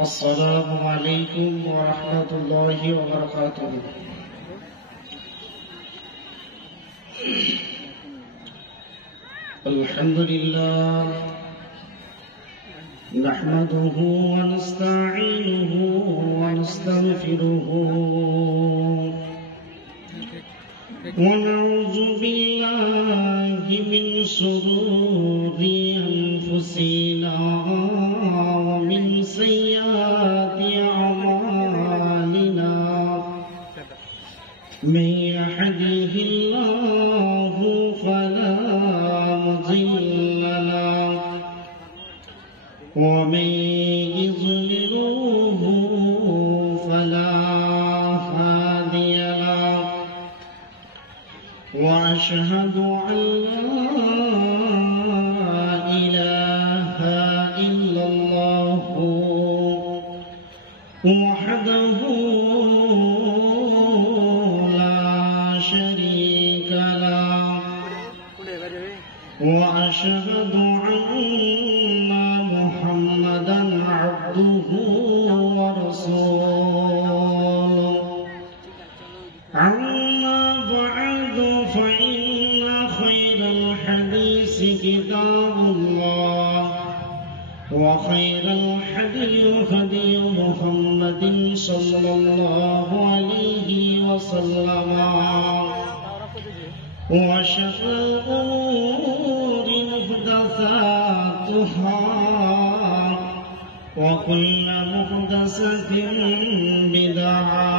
السلام عليكم ورحمة الله وبركاته. الحمد لله نحمده ونستعينه ونستغفره ونعوذ بالله من شرور أنفسنا ومن سيئات أعمالنا من يهده الله فلا مضل له ومن يضلله فلا هادي له وأشهد أن لا إله إلا الله وحده لا شريك له وأشهد أن محمدا عبده ورسوله أما بعد فإن خير الحديث كتاب الله وخير الهدي هدي محمد صلى الله عليه وسلم وشر الأمور محدثاتها وكل محدثة بدعة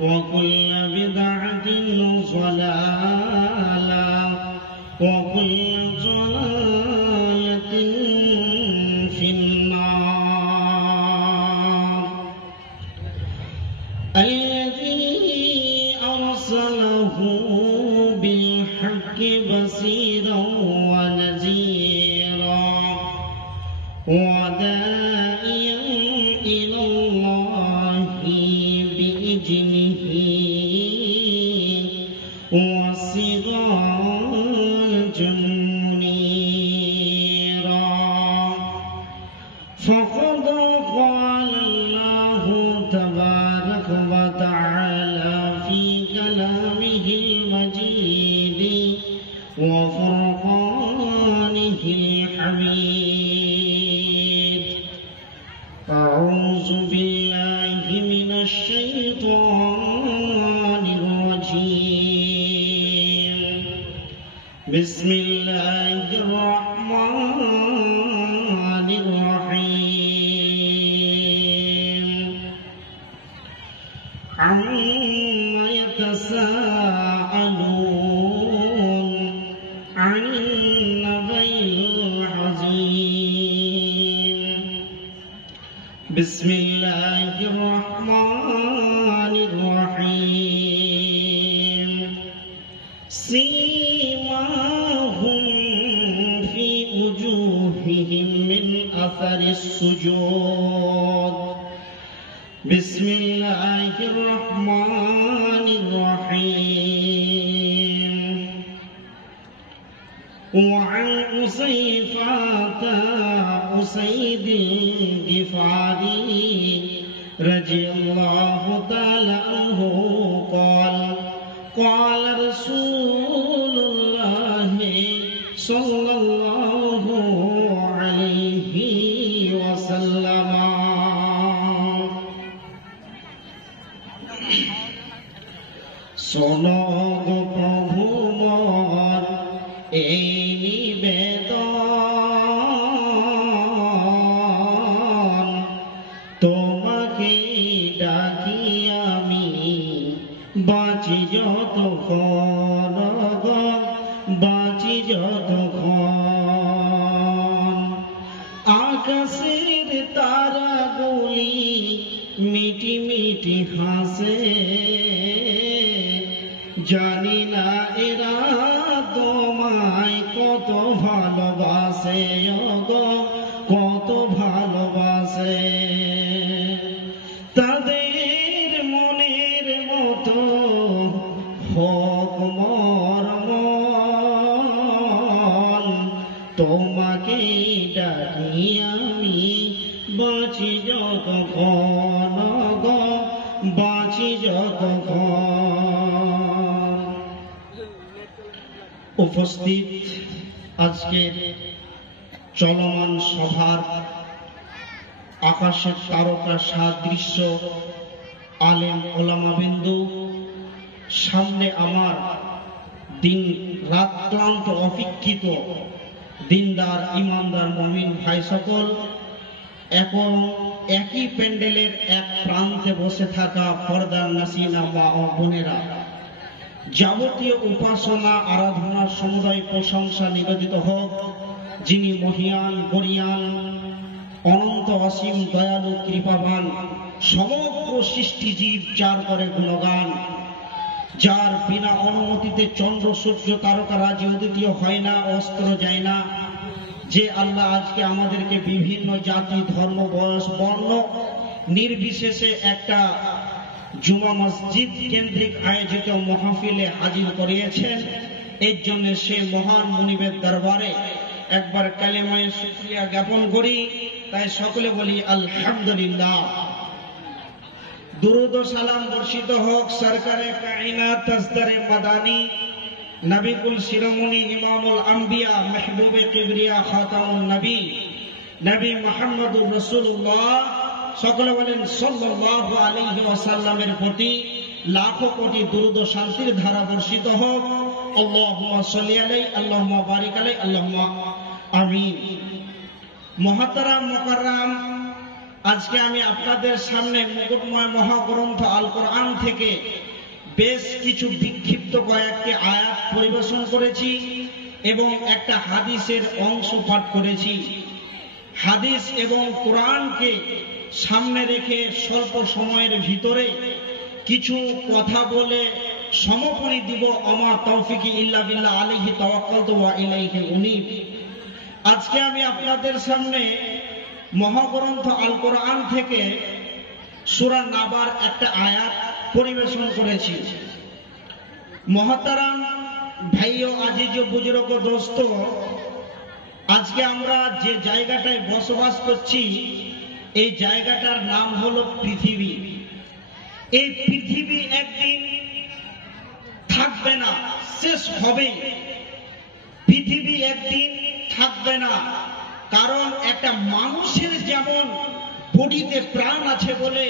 وكل بدعة ضلالة وكل ضلالة في النار. الذي أرسله بالحق بصيرا ونذيرا وداعيا إلى الله بإذنه وسراجا منيرا. فقد قال الله تبارك وتعالى في كلامه المجيد وفرقانه الحميد. أعوذ بالله من الشيطان الرجيم. بسم الله الرحمن الرحيم. عما يتساءلون عن النبأ العظيم. بسم الله الرحمن الرحيم. سيماهم في وجوههم من أثر السجود. بسم الله الرحمن الرحيم. وعن حذيفة أسيد الغفاري رضي الله تعالى عنه قال قال رسول الله صلى الله عليه وسلم. শোনো গো প্রভু মোর এই নিবেদন, তোমাকে ডাকি আমি বাঁচি যতক্ষণ গো বাঁচি যতক্ষণ। আকাশের তারাগুলি মিটি মিটি হাসে, জানি না এরা তোমায় কত ভালোবাসে গো কত ভালোবাসে। তাদের মনের মতো হোক মোর মন, তোমাকে ডাকি আমি যতক্ষণ গো বাঁচি যতক্ষণ। উপস্থিত আজকের চলমান সভার আকাশের তারকা সাদৃশ্য আলেম ওলামাবিন্দু, সামনে আমার দিন রাত ক্লান্ত অপেক্ষিত দিনদার ইমানদার মুমিন ভাই সকল, এখন একই প্যান্ডেলের এক প্রান্তে বসে থাকা পর্দার নাসিনা মা ও বোনেরা, যাবতীয় উপাসনা আরাধনার সমুদয় প্রশংসা নিবেদিত হোক যিনি মহিয়ান বরিয়ান অনন্ত অসীম দয়ালু কৃপাবান, সমগ্র সৃষ্টি জীব যার করে গুণগান, যার বিনা অনুমতিতে চন্দ্র সূর্য তারকা রাজি উদিত হয় না, অস্ত্র যায় না, যে আল্লাহ আজকে আমাদেরকে বিভিন্ন জাতি ধর্ম বয়স বর্ণ নির্বিশেষে একটা জুমা মসজিদ কেন্দ্রিক আয়োজিত মাহফিলে হাজির করিয়েছেন, এর জন্য সে মহান মুনিবের দরবারে একবার কালেমায়ে শুকরিয়া জ্ঞাপন করি। তাই সকলে বলি আলহামদুলিল্লাহ। দুরুদ ও সালাম বর্ষিত হোক সরকারে কায়নাত তাজদারে মাদানী নবিকুল শিরোমণি ইমামুল আম্বিয়া মেহবুবে কিবরিয়া খাতামুন নবী নবী মুহাম্মদুর রাসূলুল্লাহ সকলে বলেন সাল্লাল্লাহু আলাইহি ওয়াসাল্লামের প্রতি লাখো কোটি দুরুদ ও শান্তির ধারা বর্ষিত হোক। আল্লাহুম্মা সাল্লি আলাইহি আল্লাহুম্মা বারিক আলাইহি আল্লাহুম্মা আমিন। মুহতারাম মুকাররাম, আজকে আমি আপনাদের সামনে মুকুটময় মহাগ্রন্থ আল কোরআন থেকে বেশ কিছু বিক্ষিপ্ত কয়েকটি আয়াত পরিবেশন করেছি এবং একটা হাদিসের অংশ পাঠ করেছি। হাদিস এবং কোরআনকে সামনে রেখে স্বল্প সময়ের ভিতরে কিছু কথা বলে সমপরি দিব। আমা তৌফিকি ইল্লা বিল্লাহ আলাইহি তাওয়াক্কালতু ওয়া ইলাইহি উনীব। আজকে আমি আপনাদের সামনে মহাগ্রন্থ আল কোরআন থেকে সূরা নাবার একটা আয়াত পরিবেশন করেছি। মহতারাম ভাইও আজিজ বুজুর্গ দোস্ত, আজকে আমরা যে জায়গাটায় বসবাস করছি এই জায়গাটার নাম হলো পৃথিবী। এই পৃথিবী একদিন থাকবে না, শেষ হবে। পৃথিবী একদিন থাকবে না, কারণ একটা মানুষের যেমন বডিতে প্রাণ আছে বলে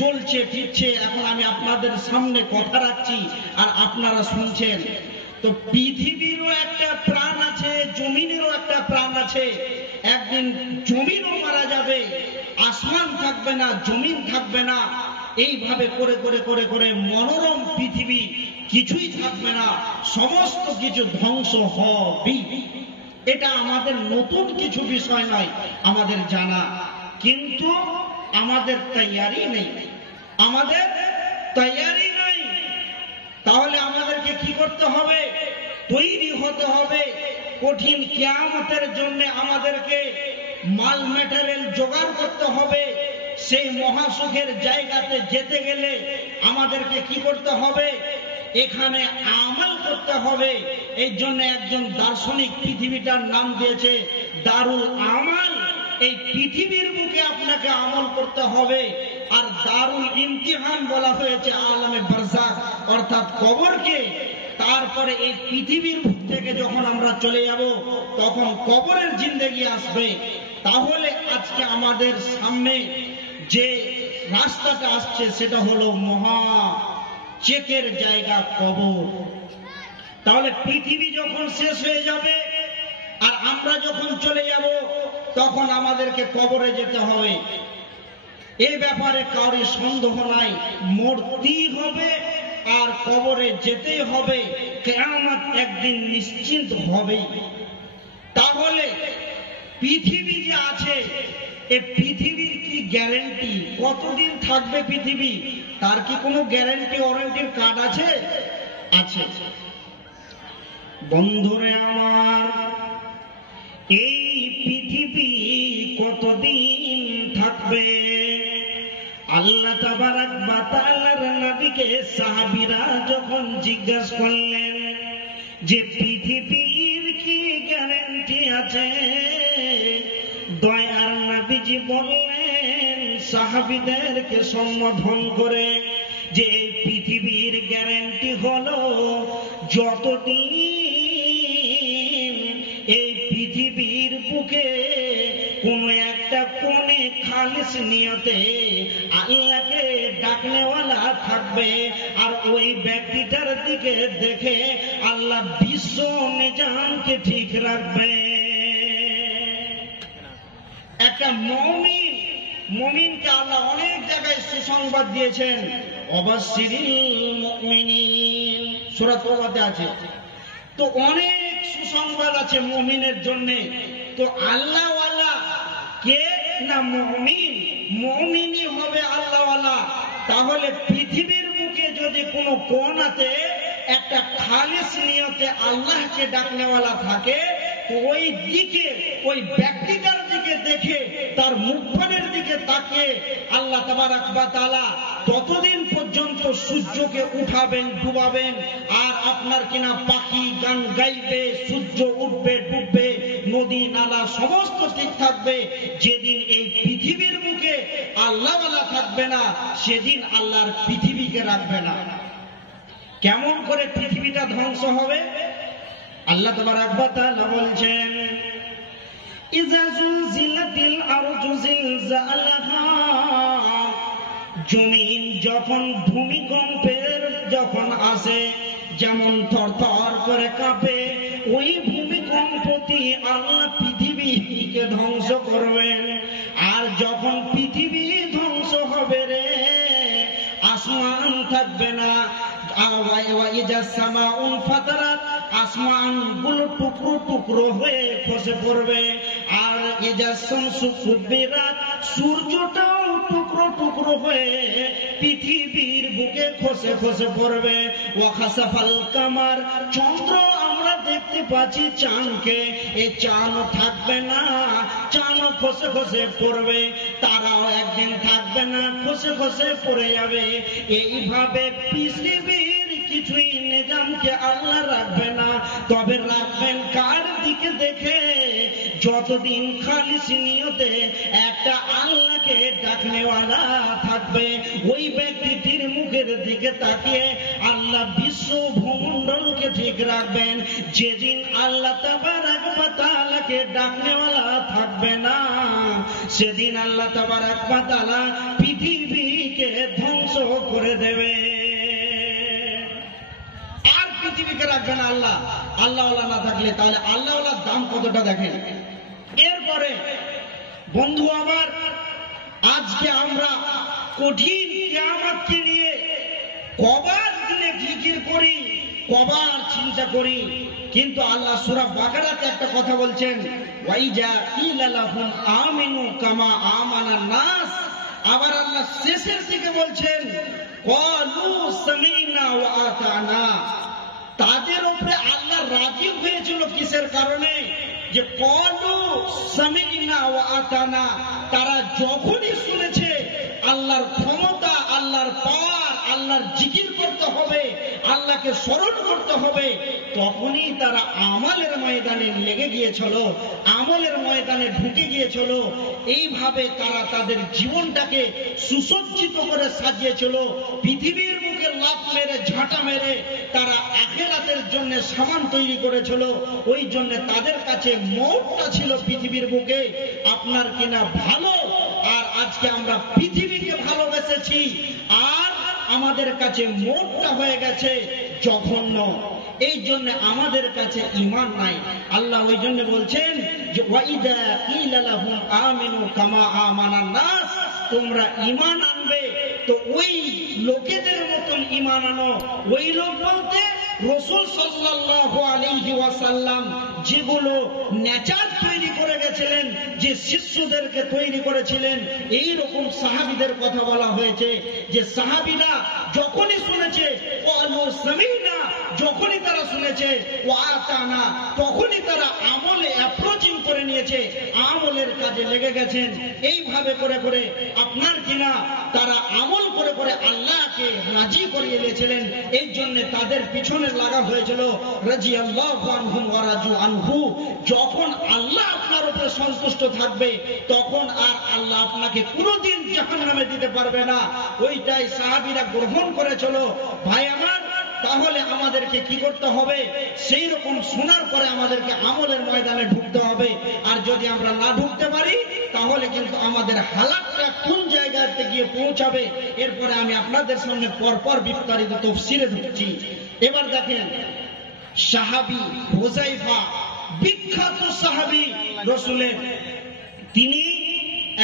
চলছে ফিরছে, এখন আমি আপনাদের সামনে কথা রাখছি আর আপনারা শুনছেন, তো পৃথিবীরও একটা প্রাণ আছে, জমিনেরও একটা প্রাণ আছে। একদিন জমিনও মারা যাবে, আসমান থাকবে না, জমিন থাকবে না, এইভাবে করে করে করে করে মনোরম পৃথিবী কিছুই থাকবে না, সমস্ত কিছু ধ্বংস হবে। এটা আমাদের নতুন কিছু বিষয় নয়, আমাদের জানা, কিন্তু আমাদের তৈয়ারি নেই, আমাদের তৈয়ারি নেই। তাহলে আমাদেরকে কি করতে হবে? তৈরি হতে হবে। কঠিন কিয়ামতের জন্য আমাদেরকে মাল ম্যাটেরিয়াল জোগাড় করতে হবে। সেই মহাসুখের জায়গাতে যেতে গেলে আমাদেরকে কি করতে হবে? এখানে আমল করতে হবে। এই জন্য একজন দার্শনিক পৃথিবীটার নাম দিয়েছে দারুল আমাল। এই পৃথিবীর বুকে আপনাকে আমল করতে হবে। আর দারুল ইমতিহান বলা হয়েছে আলামে বারজাখ, অর্থাৎ কবরকে। তারপরে এই পৃথিবীর বুক থেকে যখন আমরা চলে যাব তখন কবরের জিন্দেগি আসবে। তাহলে আজকে আমাদের সামনে যে রাস্তাটা আসছে সেটা হলো মহা চেকের জায়গা, কবর। তাহলে পৃথিবী যখন শেষ হয়ে যাবে আর আমরা যখন চলে যাব তখন আমাদেরকে কবরে যেতে হবে। এই ব্যাপারে কারোর সন্দেহ নাই, মরতেই হবে আর কবরে যেতেই হবে। কিয়ামত একদিন নিশ্চিত হবে। তাহলে পৃথিবী যে আছে, এই পৃথিবীর কি গ্যারান্টি? কতদিন থাকবে পৃথিবী? তার কি কোনো গ্যারান্টি ওয়ারেন্টির কার্ড আছে? আছে। বন্ধুরে আমার, এই পৃথিবী কতদিন থাকবে? আল্লাহ তাবারাক ওয়া তাআলার নবীকে সাহাবীরা যখন জিজ্ঞাসা করলেন যে পৃথিবীর কি গ্যারান্টি আছে, দয়ার নবী নবীজি বললেন সাহাবীদেরকে সম্বোধন করে যে এই পৃথিবীর গ্যারান্টি হলো যতদিন এই পৃথিবীর বুকে কোনো একটা কোণে খালিস নিয়তে আল্লাহকে ডাকনেওয়ালা থাকবে, আর ওই ব্যক্তিটার দিকে দেখে আল্লাহ বিশ্ব নিজামকে ঠিক রাখবে। একটা মুমিনকে আল্লাহ অনেক জায়গায় সুসংবাদ দিয়েছেন, অবাশশিরিল মুমিনিন সূরা তাওবাতে আছে। তো অনেক সুসংবাদ আছে মুমিনের জন্য। তো আল্লাহওয়ালা কে না মুমিন, মুমিনই হবে আল্লাহওয়ালা। তাহলে পৃথিবীর বুকে যদি কোনো কোণাতে একটা খালিস নিয়তে আল্লাহকে ডাকনেওয়ালা থাকে, ওই দিকে ওই ব্যক্তিটার দিকে দেখে তার মুখপানের দিকে তাকিয়ে আল্লাহ তাবারক ওয়া তাআলা ততদিন পর্যন্ত সূর্যকে উঠাবেন ডুবাবেন, আর আপনার কিনা পাখি গান গাইবে, সূর্য উঠবে ডুববে, নদী নালা সমস্ত ঠিক থাকবে। যেদিন এই পৃথিবীর মুখে আল্লাহওয়ালা থাকবে না, সেদিন আল্লাহর পৃথিবীকে রাখবে না। কেমন করে পৃথিবীটা ধ্বংস হবে? আল্লাহ তাবারক ওয়া তাআলা বলছেন, ইযা যুলজিলাতিল আরজু জিলজালাহা, জমিন যখন ভূমিকম্পের যখন আসে যেমন থরথর করে কাঁপে, ওই ভূমিকম্পটি আল্লাহ পৃথিবীকে ধ্বংস করবেন। আর যখন পৃথিবী ধ্বংস হবে রে, আসমান থাকবে না। আসমান গুলো টুকরো টুকরো হয়ে খসে পড়বে। আর সূর্যটাও টুকরো টুকরো হয়ে পৃথিবীর বুকে খসে খসে পড়বে। ওয়াখাসাফাল কামার, চন্দ্র আমরা দেখতে পাচ্ছি চাঁদকে, এই চাঁদ থাকবে না, চাঁদ খসে খসে পড়বে। তারাও একদিন থাকবে না, খসে খসে পড়ে যাবে। এইভাবে পৃথিবীর কিছুই নিজামকে আল্লাহ রাখবে না। তবে রাখবেন কার দিকে দেখে? যতদিন খালিস নিয়তে একটা আল্লাহকে ডাকনেওয়ালা থাকবে, ওই ব্যক্তিটির মুখের দিকে তাকিয়ে আল্লাহ বিশ্ব ভূমণ্ডলকে ঠিক রাখবেন। যেদিন আল্লাহ তাবারক ওয়া তাআলাকে ডাকনেওয়ালা থাকবে না, সেদিন আল্লাহ তাবারক ওয়া তাআলা পৃথিবীকে ধ্বংস করে দেবে, আর পৃথিবীকে রাখবে না আল্লাহ। আল্লাহওয়ালা না থাকলে তাহলে আল্লাহওয়ালার দাম কতটা দেখেন। এরপরে বন্ধু আমার, আজকে আমরা কঠিন কিয়ামতকে নিয়ে কবার দিনে জিকির করি, কবার চিন্তা করি, কিন্তু আল্লাহ সূরা বাকারাতে একটা কথা বলছেন, ওয়াইজা কিলা লাহুম আমিনু কামা আমানান নাস। আবার আল্লাহ শেষের দিকে বলছেন, ক্বালু সামি'না ওয়া আতানা। তাদের উপরে আল্লাহ রাজি হয়েছিল কিসের কারণে? যে ক্বালু সামি'না ওয়া আতানা, তারা যখনই শুনেছে আল্লাহর ক্ষমতা, আল্লাহর পাওয়ার, আল্লাহর জিকির করতে হবে, আল্লাহকে স্মরণ করতে হবে, তখনই তারা আমলের ময়দানে লেগে গিয়েছিল, আমলের ময়দানে ঢুকে গিয়েছিল। এইভাবে তারা তাদের জীবনটাকে সুসজ্জিত করে সাজিয়েছিল। পৃথিবীর মুখে লাফ মেরে ঝাঁটা মেরে তারা আখিরাতের জন্য সামান তৈরি করেছিল। ওই জন্য তাদের কাছে মওতটা ছিল পৃথিবীর বুকে আপনার কিনা ভালো। আর আজকে আমরা পৃথিবীকে ভালোবেসেছি, আর আমাদের কাছে মওতটা হয়ে গেছে জঘন্য। এই জন্য আমাদের কাছে ঈমান নাই। আল্লাহ ওই জন্য বলছেন যে ওয়াইদা কিলা লাহুম আমিনু কামা আমানান নাস, তোমরা ঈমান আনবে তো ওই লোকেদের মতন ঈমান আনো। ওই লোক বলতে রাসূল সাল্লাল্লাহু আলাইহি ওয়াসাল্লাম যেগুলো নেচার তৈরি করে গেছিলেন, যে শিষ্যদেরকে তৈরি করেছিলেন, এই রকম সাহাবীদের কথা বলা হয়েছে। যে সাহাবীরা যখনই শুনেছে ক্বালু সামি'না, যখনই তারা শুনেছে ওয়া আতানা, তখনই তারা আমলে অ্যাপ্রোচিং করে নিয়েছে, আমলের কাজে লেগে গেছেন। এইভাবে করে করে আপনার কিনা তারা আমল করে করে আল্লাহকে রাজি করিয়ে দিয়েছিলেন। এই জন্য তাদের পিছনে লাগা হয়েছিল রাদিয়াল্লাহু আনহুম ওয়া রাজু আনহু। যখন আল্লাহ আপনার উপরে সন্তুষ্ট থাকবে তখন আর আল্লাহ আপনাকে কোনোদিন জাহান্নামে দিতে পারবে না। ওইটাই সাহাবীরা গ্রহণ করেছিল। ভাই আমার, তাহলে আমাদেরকে কি করতে হবে? সেই রকম শোনার পরে আমাদেরকে আমলের ময়দানে ঢুকতে হবে। আর যদি আমরা না ঢুকতে পারি তাহলে কিন্তু আমাদের হালাতটা কোন জায়গাতে গিয়ে পৌঁছাবে, এরপরে আমি আপনাদের সামনে পরপর বিস্তারিত তাফসীরে ঢুকছি। এবার দেখেন, সাহাবী হুযায়ফা, বিখ্যাত সাহাবী রাসূলের, তিনি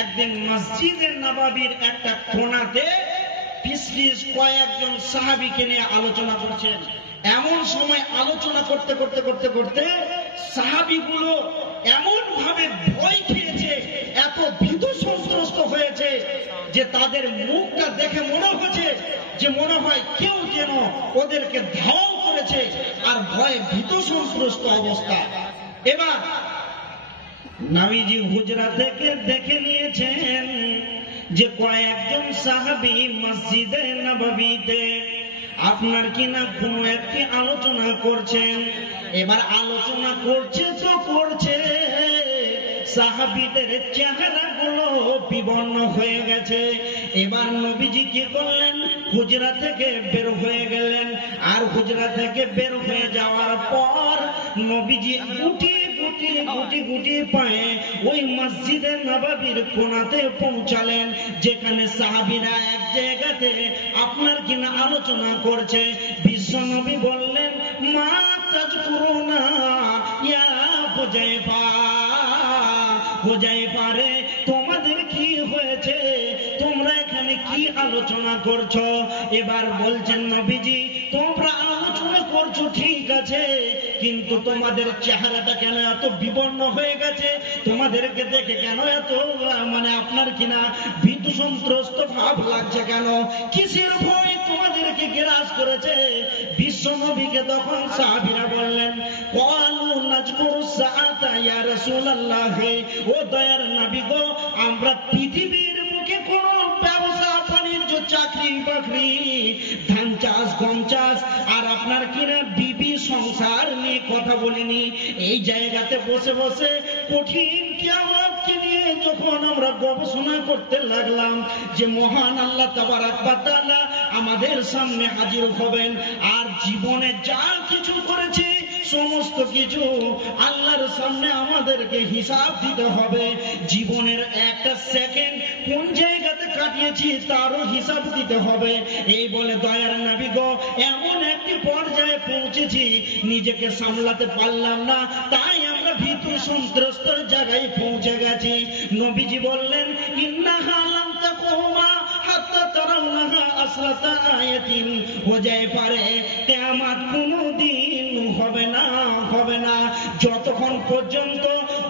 একদিন মসজিদে নববীর একটা কোণাতে কয়েকজন সাহাবীকে নিয়ে আলোচনা করছেন। এমন সময় আলোচনা করতে করতে করতে করতে সাহাবীগুলো এমন ভাবে ভয় খেয়েছে, এত ভীত সন্ত্রস্ত হয়েছে যে তাদের মুখটা দেখে মনে হচ্ছে যে মনে হয় কেউ যেন ওদেরকে ধাওয়া করেছে, আর ভয়ে ভীত সন্ত্রস্ত অবস্থা। এবার নবীজি হুজরা থেকে দেখে নিয়েছেন যে কয়েকজন সাহাবী মসজিদে নববীতে আপনার কিনা কোন একটি আলোচনা করছেন। এবার আলোচনা করছে তো করছে, সাহাবীদের চেহারাগুলো বিবর্ণ হয়ে গেছে। এবার নবীজি কি করলেন? হুজরা থেকে বের হয়ে গেলেন। আর হুজরা থেকে বের হয়ে যাওয়ার পর নবীজি গুটি গুটি গুটি গুটি পায়ে ওই মসজিদে নববীর কোণাতে পৌঁছালেন, যেখানে সাহাবীরা এক জায়গাতে আপনার কিনা আলোচনা করছে। বিশ্ব নবী বললেন, মা তাজকুরুনা ইয়া হুযায়ফা, হুযায়ফা রে, তোমাদের কি হয়েছে? তোমরা এখানে কি আলোচনা করছো? এবার বলছেন নবীজি, তোমরা আলোচনা করছো ঠিক আছে, কিন্তু তোমাদের চেহারাটা কেন এত বিবর্ণ হয়ে গেছে? তোমাদেরকে দেখে কেন এত আপনার কিনা ভীত সন্ত্রস্ত ভাব লাগছে কেন? কিসের ভয় তোমাদেরকে গ্রাস করেছে? বিশ্ব নবীকে তখন সাহাবীরা বললেন, ক্বালু নাজকুরু সাআতা ইয়া রাসূলুল্লাহ, ও দয়ার নবী গো, আমরা পৃথিবীর মুখে কোন ব্যবসা বাণিজ্য, চাকরি বাকরি, ধান চাষ, গম চাষ আর আপনার কিনা বিবি সংসার নিয়ে কথা বলিনি। এই জায়গাতে বসে বসে কঠিন কিয়ামতকে নিয়ে যখন আমরা গবেষণা করতে লাগলাম যে মহান আল্লাহ তাবারাক ওয়া তাআলা আমাদের সামনে হাজির হবেন, আর জীবনে যা কিছু করেছি সমস্ত কিছু আল্লাহর সামনে আমাদেরকে হিসাব দিতে হবে। জীবনের একটা সেকেন্ড কোন জায়গাতে কাটিয়েছি তারও হিসাব দিতে হবে। এই বলে দয়ার নবী গো, এমন একটি পর্যায়ে পৌঁছেছি নিজেকে সামলাতে পারলাম না, তাই আমরা ভীত সন্ত্রস্ত জায়গায় পৌঁছে গেছি। নবীজি বললেন, ইন্নাহা লাম তাকুমা হাত্তা তারাউনাহা আসরাতা আয়াতিন, হুযায়ফা রে, কিয়ামত কোনদিন হবে না, হবে না যতক্ষণ পর্যন্ত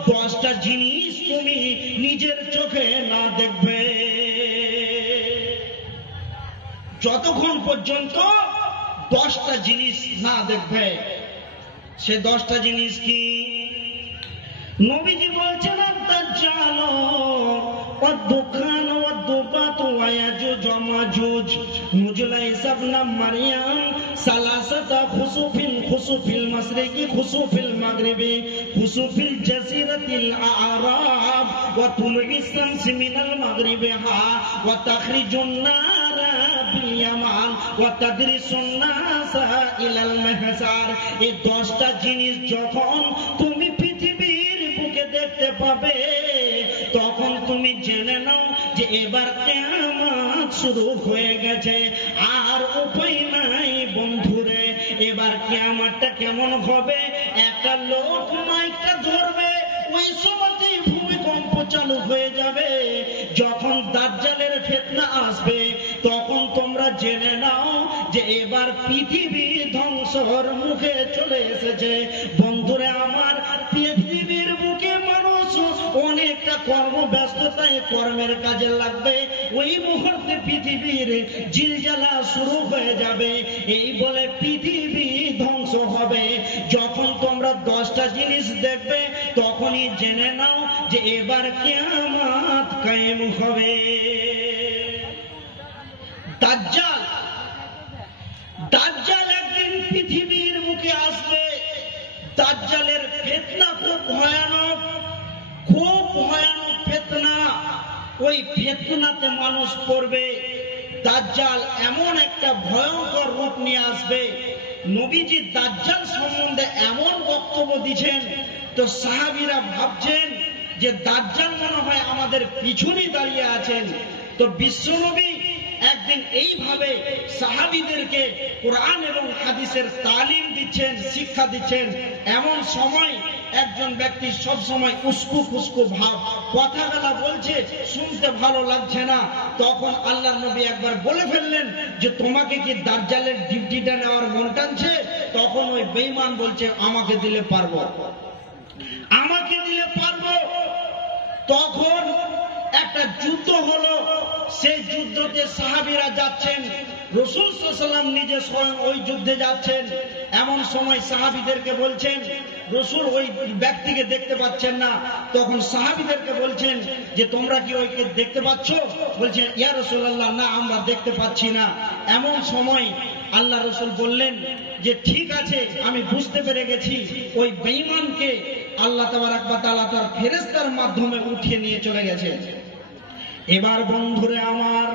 10টা জিনিস তুমি নিজের চোখে না দেখবে। যতক্ষণ পর্যন্ত 10টা জিনিস না দেখবে। সে 10টা জিনিস কি? নবীজি বলছেন, দাজ্জাল ওয়া দুখান ওয়া দুবাত ওয়া ইয়াজুজ ওয়া মাজুজ, নুজুলা ঈসা ইবনে মারইয়াম, সালাসাতা খুসুফিল, খুসুফিল মাশরিকি, খুসুফিল মাগরিবি, খুসুফিল জাসিরাতিল আ'রাব, ওয়া তুলুইস শামসি মিনাল মাগরিবিহা, ওয়া তাখরিজুন নারা বিল ইয়ামান, ওয়া তাদরিসুন নাসা ইলাল মাহজার। এই 10টা জিনিস যখন তুমি পৃথিবীর বুকে দেখতে পাবে তখন তুমি জেনে নাও যে এবার কিয়ামত শুরু হয়ে গেছে, আর উপায় নাই বন্ধুরে। এবার কিয়ামতটা কেমন হবে? একটা লোক মাইকটা ধরবে, ওই সময়তেই ভূমিকম্প চালু হয়ে যাবে। যখন দাজ্জালের ফিতনা আসবে তখন তোমরা জেনে নাও যে এবার পৃথিবী ধ্বংসর মুখে চলে এসেছে। বন্ধুরে আমার, পৃথিবীর বুকে মানুষ অনেক একটা কর্মব্যস্ততায় কর্মের কাজে লাগবে, ওই মুহূর্তে পৃথিবীর জিলজালা শুরু হয়ে যাবে। এই বলে পৃথিবী ধ্বংস হবে। যখন তোমরা 10টা জিনিস দেখবে তখনই জেনে নাও যে এবার কিয়ামত কায়েম হবে। দাজ্জাল, দাজ্জাল একদিন পৃথিবীর মুখে আসবে। দাজ্জালের ফিতনা খুব ভয়ানক, খুব ভয়ানক ফিতনা। ওই ফিতনাতে মানুষ পড়বে। দাজ্জাল এমন একটা ভয়ঙ্কর রূপ নিয়ে আসবে। নবীজি দাজ্জাল সম্বন্ধে এমন বক্তব্য দিচ্ছেন, তো সাহাবীরা ভাবছেন যে দাজ্জাল মনে হয় আমাদের পিছনেই দাঁড়িয়ে আছেন। তো বিশ্বনবী একদিন এইভাবে সাহাবীদেরকে কোরআন এবং হাদিসের তালিম দিচ্ছেন, শিক্ষা দিচ্ছেন। এমন সময় একজন ব্যক্তি সব সময় উস্কু খুস্কু ভাব, কথাগুলা বলছে, শুনতে ভালো লাগছে না। তখন আল্লাহর নবী একবার বলে ফেললেন যে তোমাকে কি দাজ্জালের ডিউটিটা নেওয়ার মন টানছে? তখন ওই বেঈমান বলছে আমাকে দিলে পারবো, আমাকে দিলে পারবো। তখন একটা যুদ্ধ হলো। সেই যুদ্ধতে সাহাবীরা যাচ্ছেন, রাসূল সাল্লাল্লাহু আলাইহি ওয়াসাল্লাম নিজে স্বয়ং ওই যুদ্ধে যাচ্ছেন। এমন সময় সাহাবীদেরকে বলছেন, রাসূল ওই ব্যক্তিকে দেখতে পাচ্ছেন না। তখন সাহাবীদেরকে বলছেন যে তোমরা কি ওইকে দেখতে পাচ্ছ? বলছেন ইয়া রাসূলুল্লাহ, না আমরা দেখতে পাচ্ছি না। এমন সময় আল্লাহ রাসূল বললেন যে ঠিক আছে, আমি বুঝতে পেরে গেছি, ওই বেঈমানকে আল্লাহ তাবারক ওয়া তাআলা তার ফেরেশতার মাধ্যমে উঠিয়ে নিয়ে চলে গেছে। এবার বন্ধুরে আমার,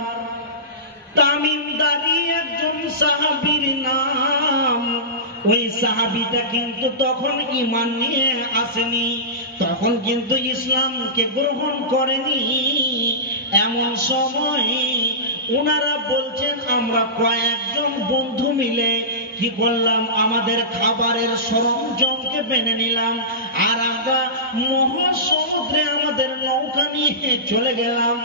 তামিমদারি একজন সাহাবীর নাম। ওই সাহাবীটা কিন্তু তখন ঈমান নিয়ে আসেনি, তখন কিন্তু ইসলামকে গ্রহণ করেনি। এমন সময় ওনারা বলছেন আমরা কয়েকজন বন্ধু মিলে কি করলাম, আমাদের খাবারের সরঞ্জামকে বেঁধে নিলাম, আর আমরা মহাসমুদ্রে আমাদের নৌকা নিয়ে চলে গেলাম।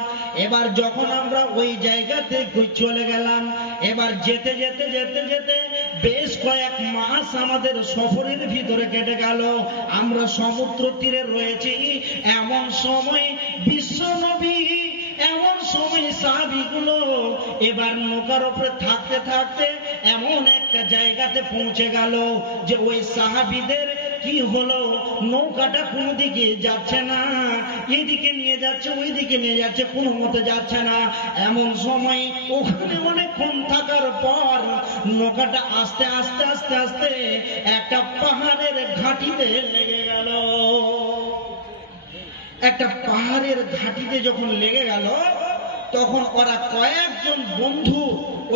এবার যখন আমরা ওই জায়গাতে চলে গেলাম, এবার যেতে যেতে যেতে যেতে বেশ কয়েক মাস আমাদের সফরের ভিতরে কেটে গেল। আমরা সমুদ্র তীরে রয়েছি। এমন সময় বিশ্বনবী, এমন সময় সাহাবীগুলো এবার নৌকার উপরে থাকতে থাকতে এমন একটা জায়গাতে পৌঁছে গেল যে ওই সাহাবীদের কি হলো, নৌকাটা কোনো দিকে যাচ্ছে না, এদিকে নিয়ে যাচ্ছে ওইদিকে নিয়ে যাচ্ছে, কোনো মতে যাচ্ছে না। এমন সময় ওখানে অনেকক্ষণ থাকার পর নৌকাটা আস্তে আস্তে আস্তে আস্তে একটা পাহাড়ের ঘাটিতে লেগে গেল। একটা পাহাড়ের ঘাটিতে যখন লেগে গেল, তখন ওরা কয়েকজন বন্ধু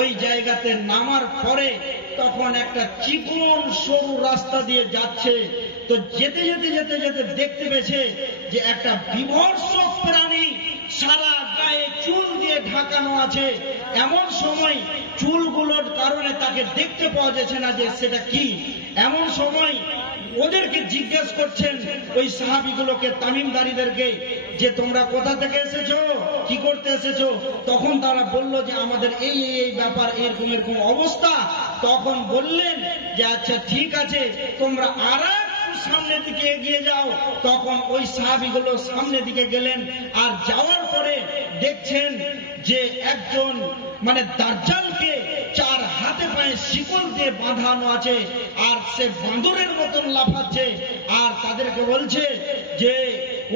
ওই জায়গাতে নামার পরে তখন একটা চিকন সরু রাস্তা দিয়ে যাচ্ছে। তো যেতে যেতে যেতে যেতে দেখতে পেয়েছে যে একটা বিভৎস প্রাণী সারা গায়ে চুল দিয়ে ঢাকানো আছে। এমন সময় চুলগুলোর কারণে তাকে দেখতে পাওয়া যাচ্ছে না যে সেটা কি। এমন সময় ওদেরকে জিজ্ঞেস করছেন ওই সাহাবীগুলোকে, তামিমদারীদেরকে, যে তোমরা কোথা থেকে এসেছো, কি করতে এসেছো? তখন তারা বলল যে আমাদের এই এই ব্যাপার, এরকম এরকম অবস্থা। তখন বললেন যে আচ্ছা ঠিক আছে, তোমরা আর সামনের দিকে এগিয়ে যাও। তখন ওই সাহাবীগুলো সামনের দিকে গেলেন, আর যাওয়ার পরে দেখছেন যে একজন মানে দাজ্জালকে 4 হাতে পায়ে শিকল দিয়ে বাঁধানো আছে, আর সে বাঁদরের মতন লাফাচ্ছে। আর তাদেরকে বলছে যে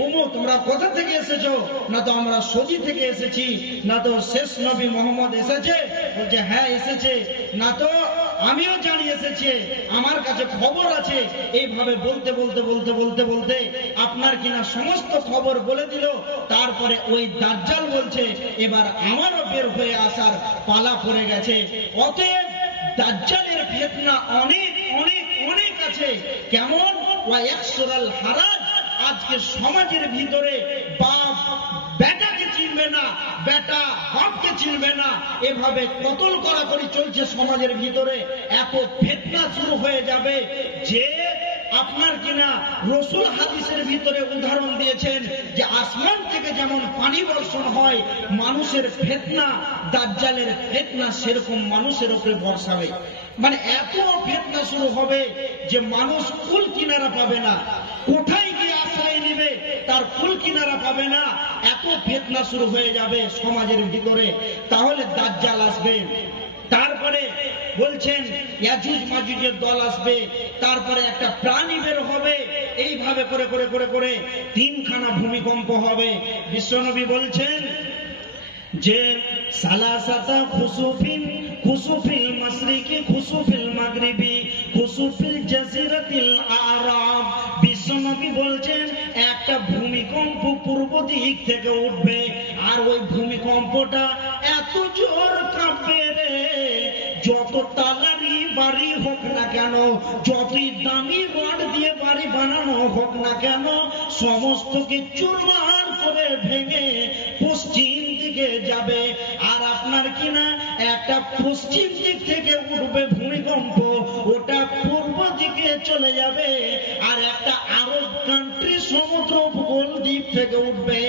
ওমো তোমরা কোথা থেকে এসেছো? না তো আমরা সৌদি থেকে এসেছি। না তো শেষ নবী মোহাম্মদ এসেছে? বলছে হ্যাঁ এসেছে। না তো আমিও জানি এসেছে, আমার কাছে খবর আছে। এইভাবে বলতে বলতে বলতে বলতে বলতে আপনার কিনা সমস্ত খবর বলে দিল। তারপরে ওই দাজ্জাল বলছে এবার আমারও বের হয়ে আসার পালা পড়ে গেছে। অতএব দাজ্জালের ফিতনা অনেক অনেক অনেক আছে। কেমন? ওয়ায়াকসুরাল হারাজ। আজকে সমাজের ভিতরে বাপ বেটাকে চিনবে না, বেটা বাপকে চিনবে না, এভাবে কতল করাকরি চলছে সমাজের ভিতরে। এত ফিতনা শুরু হয়ে যাবে যে আপনার কিনা রাসূল হাদিসের ভিতরে উদাহরণ দিয়েছেন যে আসমান থেকে যেমন পানি বর্ষণ হয়, মানুষের ফিতনা, দাজ্জালের ফিতনা সেরকম মানুষের উপরে বর্ষাবে। মানে এত ফিতনা শুরু হবে যে মানুষ কুল কিনারা পাবে না, কোথায় গিয়ে আশ্রয় চালিয়ে নিবে, তার কুল কিনারা পাবে না, এত ফিতনা শুরু হয়ে যাবে সমাজের ভিতরে, তাহলে দাজ্জাল আসবে। তারপরে বলছেন ইয়াজুজ মাজুজের দল আসবে, তারপরে একটা প্রাণী বের হবে, এইভাবে করে করে করে করে তিনখানা ভূমিকম্প হবে। বিশ্বনবী বলছেন যে সালাসাতা খুসুফিন, খুসুফিল মাশরিকি, খুসুফিল মাগরিবি, খুসুফিল জাজিরাতিল আরাব। বিশ্বনবী বলছেন একটা ভূমিকম্প পূর্ব দিক থেকে উঠবে, আর ওই ভূমিকম্পটা এত জোর কাঁপবে রে, যত তালারি বাড়ি হোক না কেন, যতই দামি রড দিয়ে বাড়ি বানানো হোক না কেন, সমস্তকে চুরমার করে ভেঙে পশ্চিম দিকে যাবে। আর আপনার কিনা একটা পশ্চিম দিক থেকে উঠবে ভূমিকম্প, ওটা পূর্ব দিকে চলে যাবে। আর একটা আরব কান্ট্রি সমুদ্র উপকূল দ্বীপ থেকে উঠবে।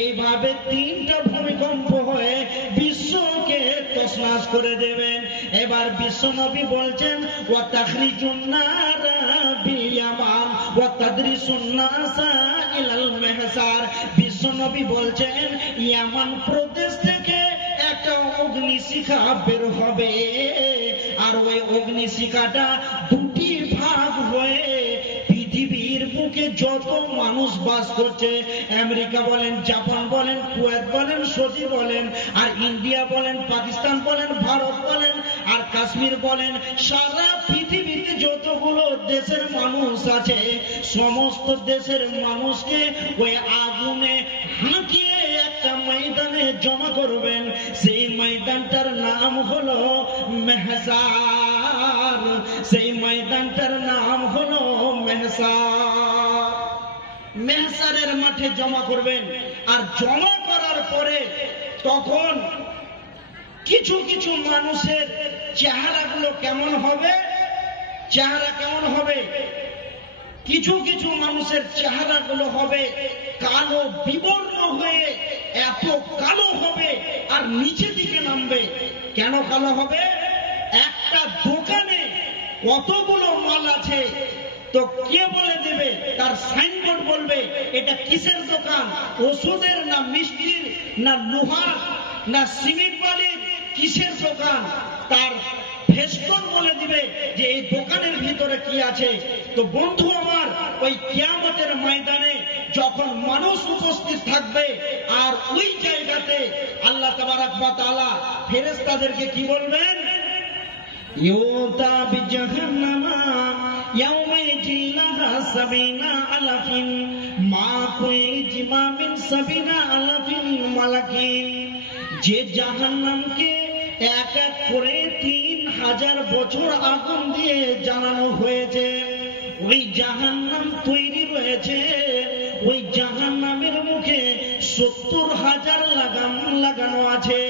এইভাবে তিনটা ভূমিকম্প হয়ে বিশ্বকে তছনছ করে দেবেন। এবার বিশ্বনবী বলছেন ওয়া তাখরিজুন নারা বিল ইয়ামান ওয়া তাদরিসুন নাসা ইলাল মেহসার। বিশ্বনবী বলছেন ইয়ামান প্রদেশ থেকে একটা অগ্নিশিখা বের হবে, আর ওই অগ্নিশিখাটা দুটি ভাগ হয়ে পৃথিবীর বুকে যত মানুষ বাস করছে, আমেরিকা বলেন, জাপান বলেন, কুয়েত বলেন, সৌদি বলেন, আর ইন্ডিয়া বলেন, পাকিস্তান বলেন, ভারত বলেন, আর কাশ্মীর বলেন, সারা পৃথিবীতে যতগুলো দেশের মানুষ আছে, সমস্ত দেশের মানুষকে ওই আগুনে হাঁকিয়ে একটা ময়দানে জমা করবেন। সেই ময়দানটার নাম হলো মেহসার, সেই ময়দানটার নাম হলো মেহসার। মেহসারের মাঠে জমা করবেন। আর জমা করার পরে তখন কিছু কিছু মানুষের চেহারাগুলো কেমন হবে, চেহারা কেমন হবে, কিছু কিছু মানুষের চেহারাগুলো হবে কালো বিবর্ণ হয়ে, এত কালো হবে আর নিচে দিকে নামবে। কেন কালো হবে? একটা দোকানে কতগুলো মাল আছে, তো কে বলে দেবে, তার সাইনবোর্ড বলবে এটা কিসের দোকান, ওষুধের না মিষ্টির না লোহার না সিমেন্ট বালির, কিসের দোকান, তার ফেস্টন বলে দিবে যে এই দোকানের ভিতরে কি আছে। তো বন্ধু আমার, ওই কিয়ামতের ময়দানে যখন মানুষ উপস্থিত থাকবে, আর ওই জায়গাতে আল্লাহ তাবারাক ওয়া তাআলা ফেরেশতাদেরকে কি বলবেন, ইউতা বিজাহান্নামা ইয়াউমা ইয়াজিলাহা সাবিনা আলাফিন মা কুইজিমা মিন সাবিনা আলাফিন মালাকিন। যে জাহান্নামকে এক এক করে 3000 বছর আগুন দিয়ে জ্বালানো হয়েছে, ওই জাহান্নাম তৈরি রয়েছে, ওই জাহান্নামের মুখে 70,000 লাগাম লাগানো আছে,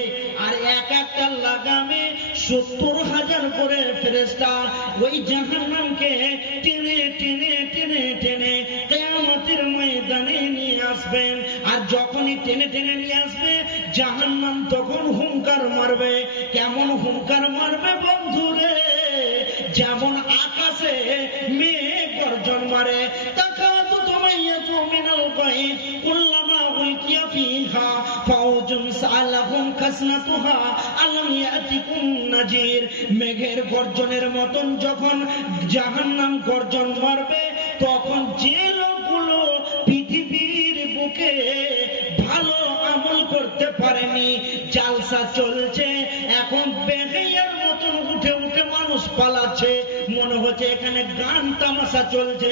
আর এক একটা লাগামে 70,000 করে ফেরেশতা ওই জাহান্নামকে টেনে টেনে টেনে টেনে কিয়ামতের ময়দানে নিয়ে আসবেন। আর যখনই টেনে টেনে নিয়ে আসবে, জাহান্নাম তখন হুঙ্কার মারবে। কেমন হুঙ্কার মারবে বন্ধুরে, যেমন আকাশে মেঘ গর্জন মারে, তাকাদু তুমাইয়াজু মিনাল গায়ব কুল্লামা উলকিয়া ফিহা ফাউজুন সালাহুম কাসনাতুহা আলাম ইয়াতিকুম নাজির। মেঘের গর্জনের মতন যখন জাহান্নাম গর্জন মারবে, তখন যে লোকগুলো পৃথিবীর বুকে ভালো আমল করতে পারেনি, জালসা চলছে, এখন বেহেয়ার মতন উঠে উঠে মানুষ পালাচ্ছে, মনে হচ্ছে এখানে গান তামাশা চলছে,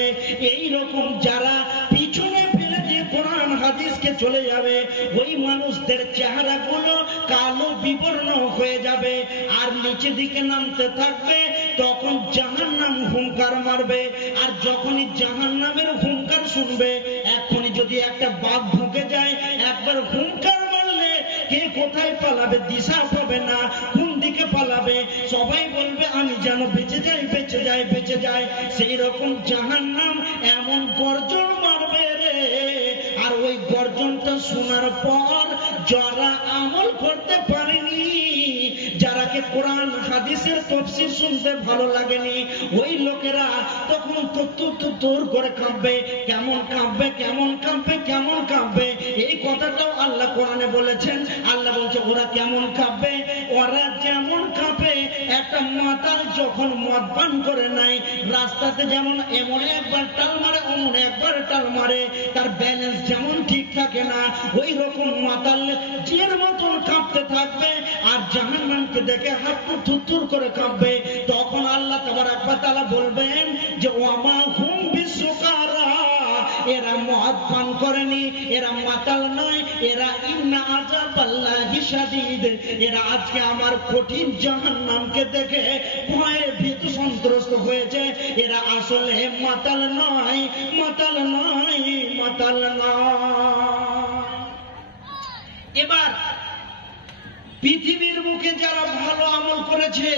এই রকম যারা পিছনে ফেলে দিয়ে কোরআন হাদিসকে চলে যাবে, ওই মানুষদের চেহারাগুলো কালো বিবর্ণ হয়ে যাবে, আর নিচে দিকে নামতে থাকবে। তখন জাহান্নাম হুঙ্কার মারবে, আর যখনই জাহান্নামের হুঙ্কার শুনবে, এখনই যদি একটা বাঘ ঢুকে যায়, একবার হুঙ্কার মারলে কে কোথায় পালাবে দিশা পাবে না, কোন দিকে পালাবে, সবাই বলবে আমি যেন বেঁচে যাই বেঁচে যাই বেঁচে যাই। সেই রকম জাহান্নাম এমন গর্জন মারবে রে, আর ওই গর্জনটা শোনার পর যারা আমল করতে পারেনি, যারাকে যাকে কোরআন হাদিসের তাফসীর শুনতে ভালো লাগেনি, ওই লোকেরা তখন তুর করে কাঁপবে। কেমন কাঁপবে, কেমন কাঁপবে, কেমন কাঁপবে? এই কথাটাও আল্লাহ কোরআনে বলেছেন। আল্লাহ বলছে ওরা কেমন কাঁপবে? ওরা যেমন কাঁপে একটা মাতাল যখন মদ পান করে নাই, রাস্তাতে যেমন এমন একবার টাল মারে, অমন একবার টাল মারে, তার ব্যালেন্স যেমন ঠিক থাকে না, ওই রকম মাতাল জির মতন কাঁপতে থাকবে। আর জাহান্নামকে দেখে হাত থুরথুর করে কাঁপবে। তখন আল্লাহ তাবারক ওয়া তাআলা বলবেন যে ওয়ামা হুম বিসুকারা, এরা মদ পান করেনি, এরা মাতাল নয়, এরা ইন্না আযাবাল্লাহি শাদীদ, এরা আজকে আমার কঠিন জাহান্নামকে দেখে ভয়ে ভীত সন্ত্রস্ত হয়েছে। এরা আসলে মাতাল নয়, মাতাল নয়, মাতাল নয়। এবার পৃথিবীর মুখে যারা ভালো আমল করেছে,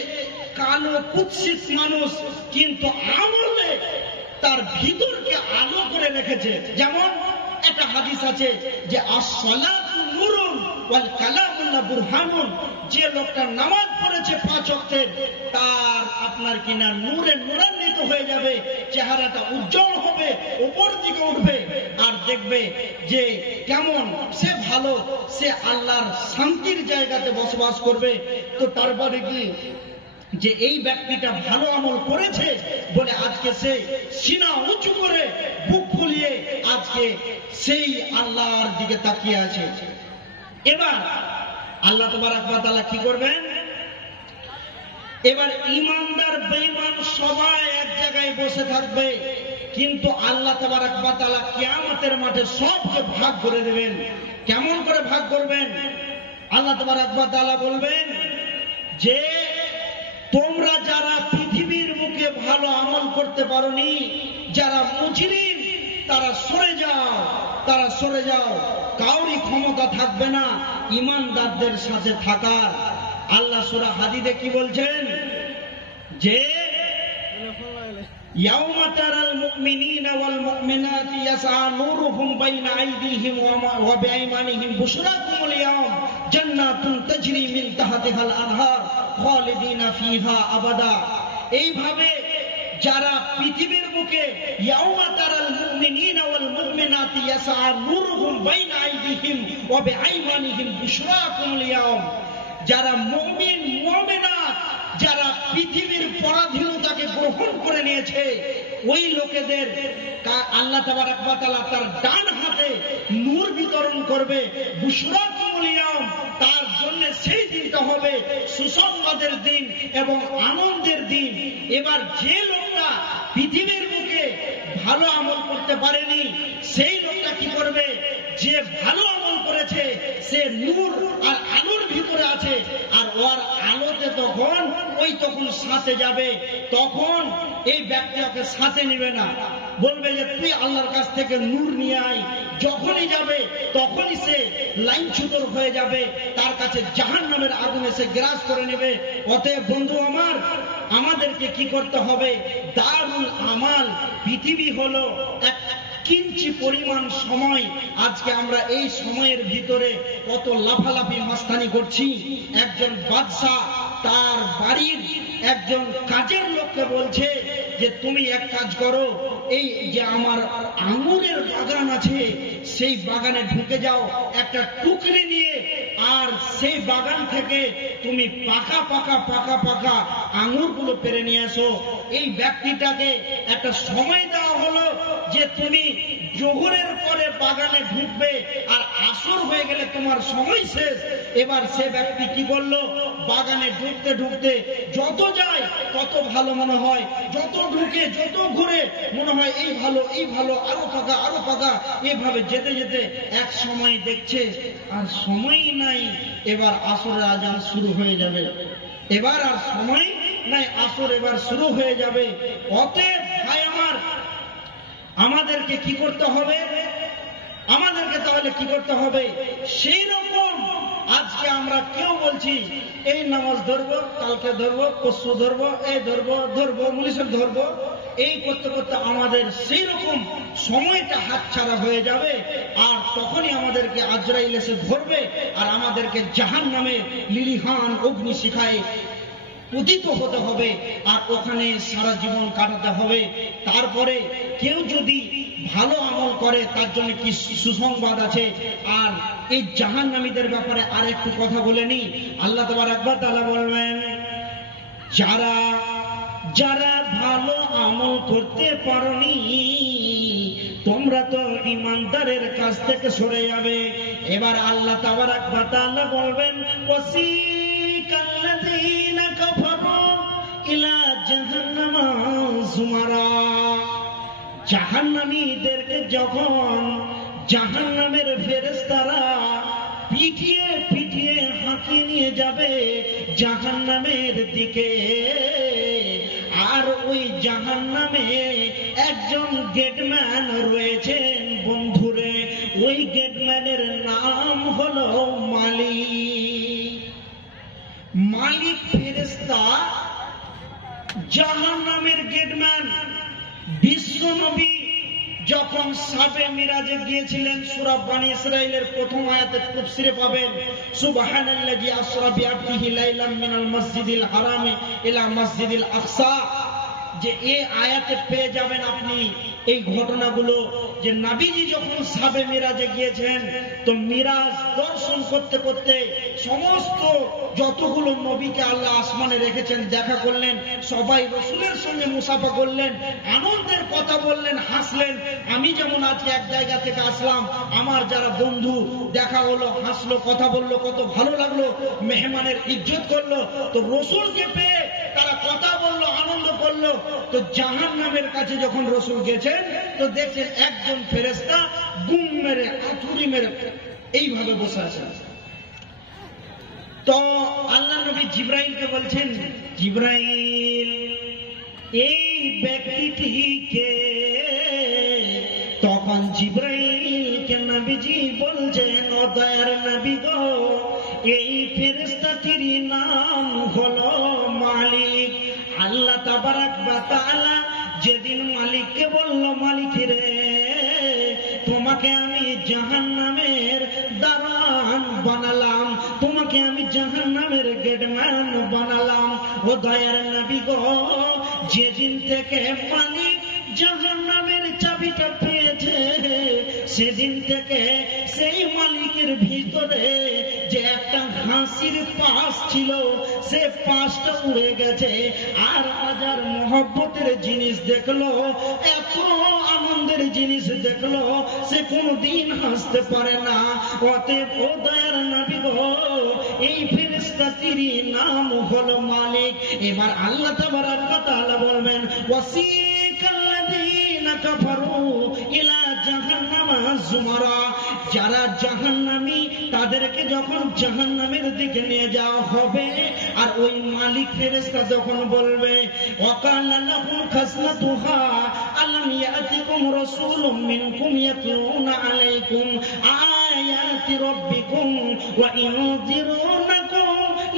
কালো কুৎসিত মানুষ, কিন্তু আমলে তার ভিতরকে আলো করে রেখেছে। যেমন একটা হাদিস আছে যে আসসালাতু নূরুন ওয়াল কালামুল্লাহ বুরহানুন, যে লোকটা নামাজ পড়েছে 5 ওয়াক্তের, তার আপনার কিনা নূরে নূরান্বিত হয়ে যাবে, চেহারাটা উজ্জ্বল হবে, উপর দিকে উঠবে, আর দেখবে যে কেমন সে ভালো, সে আল্লাহর শান্তির জায়গাতে বসবাস করবে। তো তারপরে কি যে এই ব্যক্তিটা ভালো আমল করেছে বলে আজকে সে সিনা উঁচু করে বুক ফুলিয়ে আজকে সেই আল্লাহর দিকে তাকিয়ে আছে। এবার আল্লাহ তাবারক ওয়া তাআলা কি করবেন? এবার ইমানদার বেঈমান সবাই এক জায়গায় বসে থাকবে, কিন্তু আল্লাহ তাবারক ওয়া তাআলা কিয়ামতের মাঠে সবকে ভাগ করে দেবেন। কেমন করে ভাগ করবেন? আল্লাহ তাবারক ওয়া তাআলা বলবেন যে তোমরা যারা পৃথিবীর মুখে ভালো আমল করতে পারোনি, যারা মুজরিম, তারা সরে যাও, তারা সরে যাও। কাউরি ক্ষমতা থাকবে না ইমানদারদের সাথে থাকার। আল্লাহ সূরা হাদীদে কি বলছেন? যে ইয়াউমা তারাল মুমিনিনা ওয়াল মুমিনাতি ইয়াসআ নূরুহুম বাইনা আইদিহিম ওয়া বিআইমানিহিম বুশরাকুমুল ইয়াওম জান্নাতুন তাজরি মিন তাহতিহাল আনহার খালিদিনা ফিহা আবাদা। এইভাবে যারা পৃথিবীর মুখে ইয়াউমা তারাল মুমিনিনা ওয়াল মুমিনাতি ইয়াসআ নূরুহুম বাইনা আইদিহিম ওয়া বিআইমানিহিম বুশরাকুমুল ইয়াওম, যারা মুমিন মুমিনাত, যারা পৃথিবীর পরাধীনতাকে গ্রহণ করে নিয়েছে, ওই লোকেদের আল্লাহ তাবারক ওয়া তাআলা তার ডান হাতে নূর বিতরণ করবে। বুশরাকুমুল ইয়াওম, তার জন্য সেই দিনটা হবে সুসংবাদের দিন এবং আনন্দের দিন। এবার যে লোকটা পৃথিবীর মুখে ভালো আমল করতে পারেনি, সেই লোকটা কি করবে? যে ভালো আমল করেছে সে নূর আর আলোর ভিতরে আছে, আর ওর আলোতে তখন তখন সাথে যাবে। তখন এই ব্যক্তি ওকে সাথে নিবে না, বলবে যে তুই আল্লাহর কাছ থেকে নূর নিয়ে আয়। যখনই যাবে তখনই সে লাইনচ্যুত হয়ে যাবে, তার কাছে জাহান্নামের আগুন এসে গ্রাস করে নেবে। অতএব বন্ধু আমার, আমাদেরকে কি করতে হবে? দারুল আমাল পৃথিবী হলো এক কিঞ্চি পরিমাণ সময়। আজকে আমরা এই সময়ের ভিতরে কত লাফালাফি মাস্তানি করছি। একজন বাদশা তার বাড়ির একজন কাজের লোককে বলছে যে তুমি এক কাজ করো, এই যে আমার আঙ্গুরের বাগান আছে সেই বাগানে ঢুকে যাও একটা টুকরি নিয়ে, আর সেই বাগান থেকে তুমি পাকা পাকা পাকা পাকা আঙ্গুরগুলো পেরে নিয়ে আসো। এই ব্যক্তিটাকে একটা সময় দেওয়া হলো যে তুমি জোহরের পরে বাগানে ঢুকবে, আর আসর হয়ে গেলে তোমার সময় শেষ। এবার সে ব্যক্তি কি বললো? বাগানে ঢুকতে ঢুকতে যত যায় তত ভালো মনে হয়, যত ঢুকে যত ঘুরে মনে হয় এই ভালো এই ভালো, আরো পাকা আরো পাকা। এভাবে যেতে যেতে এক সময় দেখছে আর সময়ই নাই, এবার আসরের আজান শুরু হয়ে যাবে। এবার আর সময় নাই, আসর এবার শুরু হয়ে যাবে। অতএব ভাই আমার, আমাদেরকে কি করতে হবে? আমাদেরকে তাহলে কি করতে হবে? সেই রকম আজকে আমরা কেউ বলছি এই নামাজ ধরবো, কালকে ধরবো, পরশু ধরবো, এই ধরবো ধরবো মুলিশের ধরবো, এই করতে করতে আমাদের সেই রকম সময়টা হাতছাড়া হয়ে যাবে। আর তখনই আমাদেরকে আজরাইল এসে ধরবে আর আমাদেরকে জাহান্নামে লিলিহান অগ্নি শিখায় পতিত হতে হবে আর ওখানে সারা জীবন কাটাতে হবে। তারপরে কেউ যদি ভালো আমল করে তার জন্য কি সুসংবাদ আছে। আর এই জাহান্নামীদের ব্যাপারে আর একটু কথা বলে নি। আল্লাহ তাবারক ওয়া তাআলা বলবেন, যারা যারা ভালো আমল করতে পারোনি তোমরা তো ঈমানদারের কাছ থেকে সরে যাবে। এবার আল্লাহ তাবারক ওয়া তাআলা বলবেন, ওয়াসিকাল্লাযীনা কাফারু ইলা জাহান্নামা যুমারা। জাহান্নামীদেরকে যখন জাহান্নামের ফেরেশতারা পিটিয়ে পিটিয়ে হাঁকিয়ে নিয়ে যাবে জাহান্নামের দিকে, আর ওই জাহান্নামে একজন গেটম্যান রয়েছেন বন্ধুরে, ওই গেটম্যানের নাম হলো মালিক। মালিক ফেরেশতা জাহান্নামের গেটম্যান। বিশ্ব নবী যখন সাবে মিরাজে গিয়েছিলেন, সূরা বনী ইসরাঈলের প্রথম আয়াতে তাফসিরে পাবেন, সুবহানাল্লাযী আসরা বিআবদিহি লাইলাম মিনাল মাসজিদিল হারামি ইলা মাসজিদিল আকসা। যে এই আয়াতে পেয়ে যাবেন আপনি এই ঘটনাগুলো, যে নবীজি যখন সাবে মিরাজে গিয়েছেন তো মিরাজ দর্শন করতে করতে সমস্ত যতগুলো নবীকে আল্লাহ আসমানে রেখেছেন দেখা করলেন, সবাই রাসূলের সঙ্গে মুসাফা করলেন, আনন্দের কথা বললেন, হাসলেন। আমি যেমন আজকে এক জায়গা থেকে আসলাম, আমার যারা বন্ধু দেখা হলো, হাসলো, কথা বললো, কত ভালো লাগলো, মেহমানের ইজ্জত করলো। তো রাসূলকে পেয়ে তারা কথা বললো, আনন্দ করলো। তো জাহান্নামের কাছে যখন রাসূল গেছেন তো দেখছেন একজন ফেরেশতা গুম মেরে আঁতুড়ি মেরে এইভাবে বসে আছেন। তো আল্লাহ নবী জিবরাইলকে বলছেন, জিবরাইল এই ব্যক্তিটিকে। তখন জিবরাইলকে নবীজি বলছেন, ও দয়ার নবী গো, এই ফেরেশতাটির নাম হলো মালিক। আল্লাহ তাবারক ওয়া তাআলা যেদিন মালিককে বলল, মালিক রে তোমাকে আমি জাহান্নামের দারোয়ান বানালাম, তোমাকে আমি জাহান্নামের গেটম্যান বানালাম। ও দয়ার নবী গো, যেদিন থেকে মালিক জাহান্নামের চাবিটা পেয়েছে সেদিন থেকে সেই মালিকের ভিতরে যে একটা হাসির পাশ ছিল সে পাশটা উড়ে গেছে। আর হাজার মহব্বতের জিনিস দেখলো, এত আনন্দের জিনিস দেখলো, সে কোনদিন হাসতে পারে না। অতএব ও দয়ার নবী গো, এই ফেরেশতাটির নাম হলো মালিক। এবার আল্লাহ তাবারক ওয়া তাআলা বলবেন, ওয়াসিকাল্লাযীনা কাফারু ইলা জাহান্নামা যুমারা। যারা জাহান্নামী তাদেরকে যখন জাহান্নামের দিকে নিয়ে যাওয়া হবে, আর ওই মালিক ফেরেশতা যখন বলবে, ওয়াকালা লাহুম খাসনাতুহা আলাম ইয়াতিকুম রাসূলুম মিনকুম ইয়াতলুনা আলাইকুম আয়াতি রাব্বিকুম ওয়া ইউনযিরুনাকুম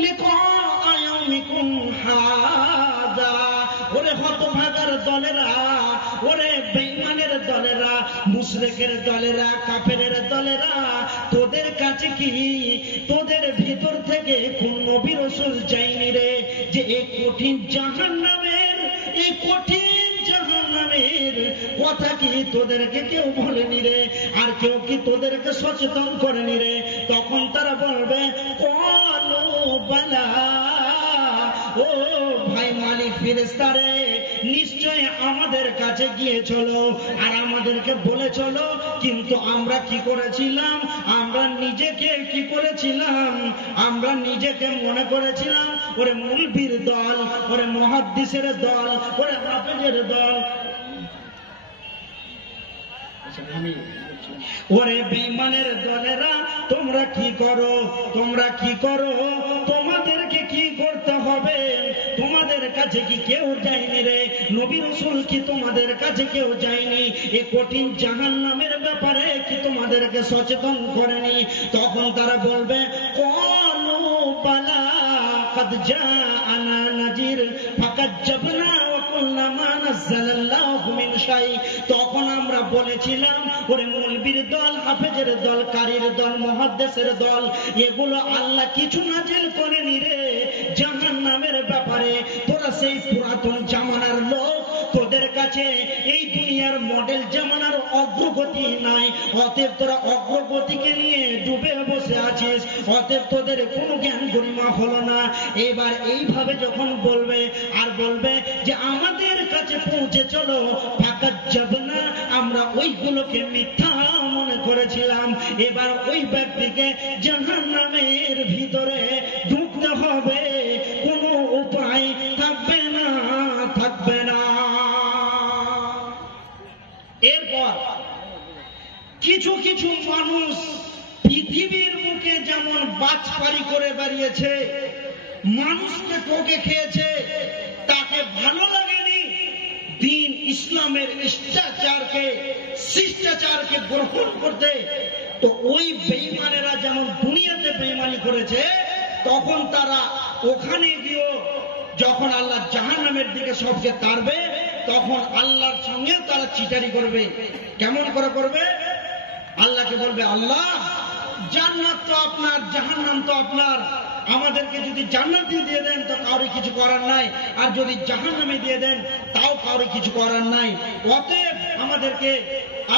লিকাআ ইয়াউমিকুম হাযা। ওরে হতভাগার দলেরা, ওরে বেঈমানের দলেরা, মুশরিকের দলেরা, কাফেরের দলেরা, তোদের কাছে কি তোদের ভিতর থেকে কোন নবী রাসূল যায়নি রে, যে এই কঠিন জাহান্নামের, এই কঠিন জাহান্নামের কথা কি তোদেরকে কেউ বলেনি রে? আর কেউ কি তোদেরকে সচেতন করেনি রে? তখন তারা বলবে, ক্বালু বালা। ও ভাই মালিক ফেরেশতা রে, নিশ্চয় আমাদের কাছে গিয়েছিল আর আমাদেরকে বলেছিল, কিন্তু আমরা কি করেছিলাম? আমরা নিজেকে কি করেছিলাম? আমরা নিজেকে মনে করেছিলাম ওরে মুলবির দল, ওরে মুহাদ্দিসের দল, ওরে হাফেজের দল। ওরে বেঈমানের দলেরা, তোমরা কি করো? তোমরা কি করো? তোমাদেরকে কি করতে হবে? তোমাদের কাছে কি কেউ যায়নি রে? নবী রাসূল কি তোমাদের কাছে কেউ যায়নি? এই কঠিন জাহান্নামের ব্যাপারে কি তোমাদেরকে সচেতন করেনি? তখন তারা বলবে, ক্বালু বালা কাদ জাআনা নাযির ফাকাজ্জাবনা ওয়া কুলনা মা নাযালাল্লাহু মিন শাই, তখন আমরা বলেছিলাম ওরে মুলবির দল, হাফেজের দল, কারীর দল, মুহাদ্দিসের দল, এগুলো আল্লাহ কিছু নাজিল করেনি রে জাহান্নামের ব্যাপারে। তোরা সেই পুরাতন জামানার লোক, তোদের কাছে এই দুনিয়ার মডেল জামানার অগ্রগতি নাই, অতএব তোরা অগ্রগতিকে নিয়ে ডুবে বসে আছিস, অতএব তোদের কোনো জ্ঞান গরিমা হলো না। এবার এইভাবে যখন বলবে আর বলবে যে আমাদের কাছে পৌঁছে চলো, ফাকাত যাবনা, আমরা ওইগুলোকে মিথ্যা মনে করেছিলাম, এবার ওই ব্যক্তিকে জাহান্নামের ভিতরে ঢুকতে হবে, কোনো উপায় থাকবে না, থাকবে না। এরপর কিছু কিছু মানুষ পৃথিবীর মুখে যেমন বাজপাড়ি করে বেরিয়েছে, মানুষকে ঠকে খেয়েছে, তাকে ভালো লাগেনি দিন ইসলামের শিষ্টাচারকে গ্রহণ করতে। তো ওই বেঈমানেরা যেমন দুনিয়াতে বেঈমানি করেছে, তখন তারা ওখানে গিয়েও যখন আল্লাহ জাহান্নামের দিকে সবকে তাড়বে, তখন আল্লাহর সঙ্গে তারা চিটারি করবে। কেমন করে করবে? আল্লাহকে বলবে, আল্লাহ জান্নাত তো আপনার, জাহান্নাম তো আপনার, আমাদেরকে যদি জান্নাতে দিয়ে দেন তো কারো কিছু করার নাই, আর যদি জাহান্নামে দিয়ে দেন তাও কারো কিছু করার নাই, অতএব আমাদেরকে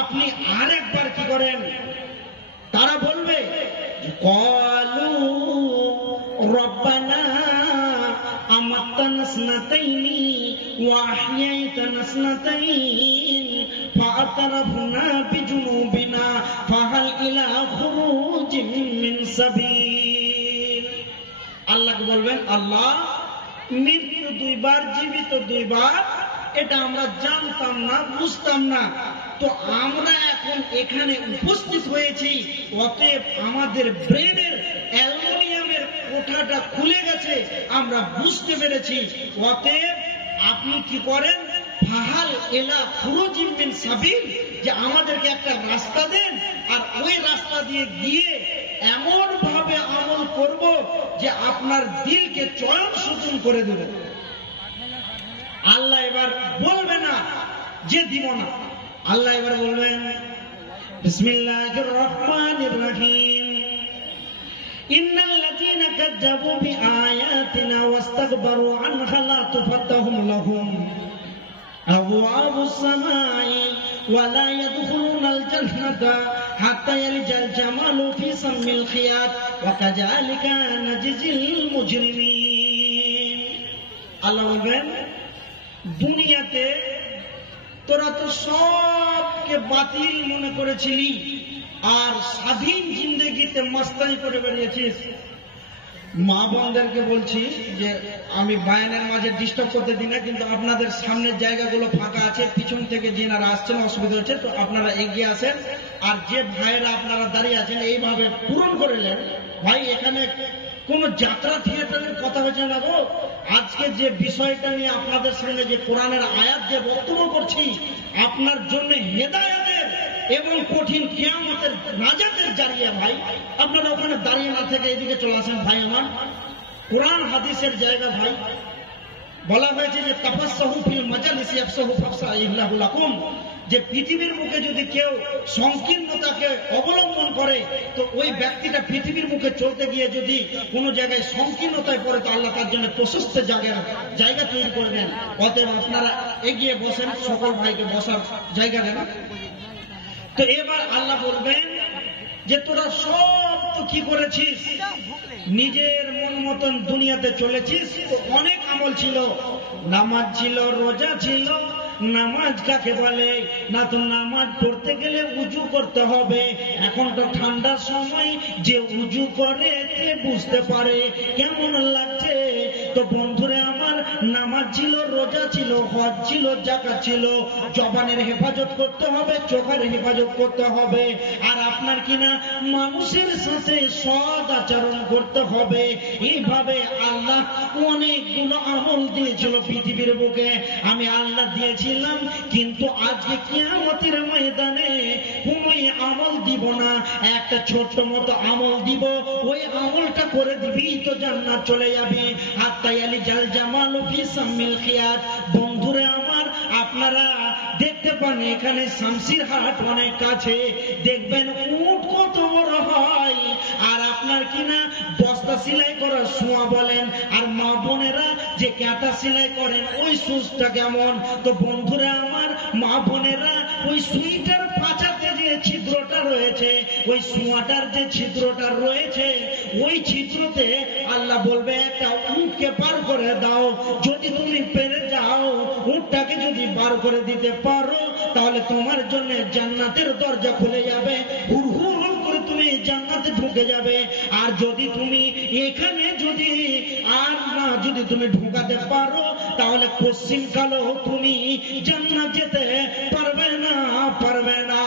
আপনি আরেকবার কি করেন? তারা বলবে, ক্বালু রব্বানা আমাত্তানা স্নাতাইনি ওয়া আহইয়াতানা স্নাতাইন ফাআতারাফনা বিজুনুবিনা ফাহাল ইলা খুরুজিন মিন সাবিল। আল্লাহকে বলবেন, আল্লাহ মৃত্যু দুইবার, জীবিত দুইবার, এটা আমরা জানতাম না, বুঝতাম না, তো আমরা এখন এখানে উপস্থিত হয়েছি, অতএব আমাদের ব্রেনের অ্যালুমিনিয়ামের কোঠাটা খুলে গেছে, আমরা বুঝতে পেরেছি, অতএব আপনি কি করেন? ফাহাল ইলা খুরুজিন মিন সাবিল, যে আমাদেরকে একটা রাস্তা দেন, আর ওই রাস্তা দিয়ে গিয়ে এমন ভাবে আমল করব যে আপনার দিলকে চয়ন সুচন করে দেব। আল্লাহ এবার বলবে না যে দিব না, আল্লাহ এবার বলবেন, বিসমিল্লাহির রহমানির রহিম, ইন্নাল্লাযীনা কাযযাবু বিআয়াতিনা ওয়াস্তাকবারু আনহা লা তুফাত্তাহু লাহুম আবওয়াবুস সামাই ওয়া লা ইয়াদখুলুনাল জান্নাতা হাত্তা ইয়ালজাল জামালু ফি সাম্মিল খিয়াত ওয়া কাযালিকা নাজিজিল মুজরিমিন। আল্লাহ বলবেন, দুনিয়াতে তোরা তো সবকে বাতিল মনে করেছিলি, আর স্বাধীন জিন্দেগিতে মাস্তানি করে বেরিয়েছিস। মা বোনদেরকে বলছি যে আমি বায়ানের মাঝে ডিস্টার্ব করতে দিই না, কিন্তু আপনাদের সামনের জায়গাগুলো ফাঁকা আছে, পিছন থেকে যিনারা আসছেন অসুবিধা হচ্ছে, তো আপনারা এগিয়ে আসেন, আর যে ভাইয়েরা আপনারা দাঁড়িয়ে আছেন এইভাবে পূরণ করে নেন। ভাই, এখানে কোন যাত্রা থিয়েটারের কথা হচ্ছে না গো, আজকে যে বিষয়টা নিয়ে আপনাদের সামনে যে কোরআনের আয়াত যে বক্তব্য করছি, আপনার জন্য হেদায়েতের এবং কঠিন কিয়ামতের নাজাতের জারিয়া। ভাই, আপনারা ওখানে দাঁড়িয়ে না থেকে এদিকে চলে আসেন। ভাই আমার, কোরআন হাদিসের জায়গা। ভাই, বলা হয়েছে যে তাফাসসাহু ফিল মাজালিসি ইয়াফসাহু ফাফসাহু লাকুম, যে পৃথিবীর মুখে যদি কেউ সংকীর্ণতাকে অবলম্বন করে, তো ওই ব্যক্তিটা পৃথিবীর মুখে চলতে গিয়ে যদি কোনো জায়গায় সংকীর্ণতায় পড়ে, তো আল্লাহ তার জন্য প্রশস্ত জায়গা তৈরি করে দেন। অতএব আপনারা এগিয়ে বসেন, সকল ভাইকে বসার জায়গা দেন। তো এবার আল্লাহ বলবেন যে তোরা সব তো কি করেছিস, নিজের মন মতন দুনিয়াতে চলেছিস, তো অনেক আমল ছিল, নামাজ ছিল, রোজা ছিল। নামাজ কাকে বলে? না তো নামাজ পড়তে গেলে উজু করতে হবে। এখন তো ঠান্ডার সময়, যে উজু করে সে বুঝতে পারে কেমন লাগছে। তো বন্ধুরে আমার, নামাজ ছিল, রোজা ছিল, হজ ছিল, যাকাত ছিল, জবানের হেফাজত করতে হবে, চোখের হেফাজত করতে হবে, আর আপনার কিনা মানুষের সাথে সৎ আচরণ করতে হবে। এইভাবে আল্লাহ অনেকগুলো আমল দিয়েছিল পৃথিবীর বুকে। আমি আল্লাহ দিয়েছি দিয়েছিলাম, কিন্তু আজকে কিয়ামতের ময়দানে কোনোই আমল দিব না, একটা ছোট্ট মতো আমল দিব, ওই আমলটা করে দিবি তো জান্নাত চলে যাবে। আত্তায়ালি জাল জামাল ফি সামিল খিয়াত। বন্ধুরা আমার, আপনারা দেখতে পান এখানে শামসির হাট অনেক কাছে, দেখবেন উট কত বড় হয়, আর আপনার কিনা বস্তা সেলাই করা সোয়া বলেন, আর মা বোনেরা যে কাঁটা সেলাই করেন ওই সুচটা কেমন। তো বন্ধুরা আমার, মা বোনেরা ওই সুইটার পাচাতে যে ছিদ্রটা রয়েছে, ওই সোয়াটার যে ছিদ্রটা রয়েছে, ওই ছিদ্রতে আল্লাহ বলবে একটা উটকে পার করে দাও। যদি তুমি পেরে যাও, উটটাকে যদি বার করে দিতে পারো, তাহলে তোমার জন্য জান্নাতের দরজা খুলে যাবে, হুর হুর করে তুমি জান্নাতে ঢুকে যাবে। আর যদি তুমি এখানে যদি আর না যদি তুমি ঢুকাতে পারো, তাহলে পশ্চিম কালেও তুমি জান্নাত যেতে পারবে না, পারবে না।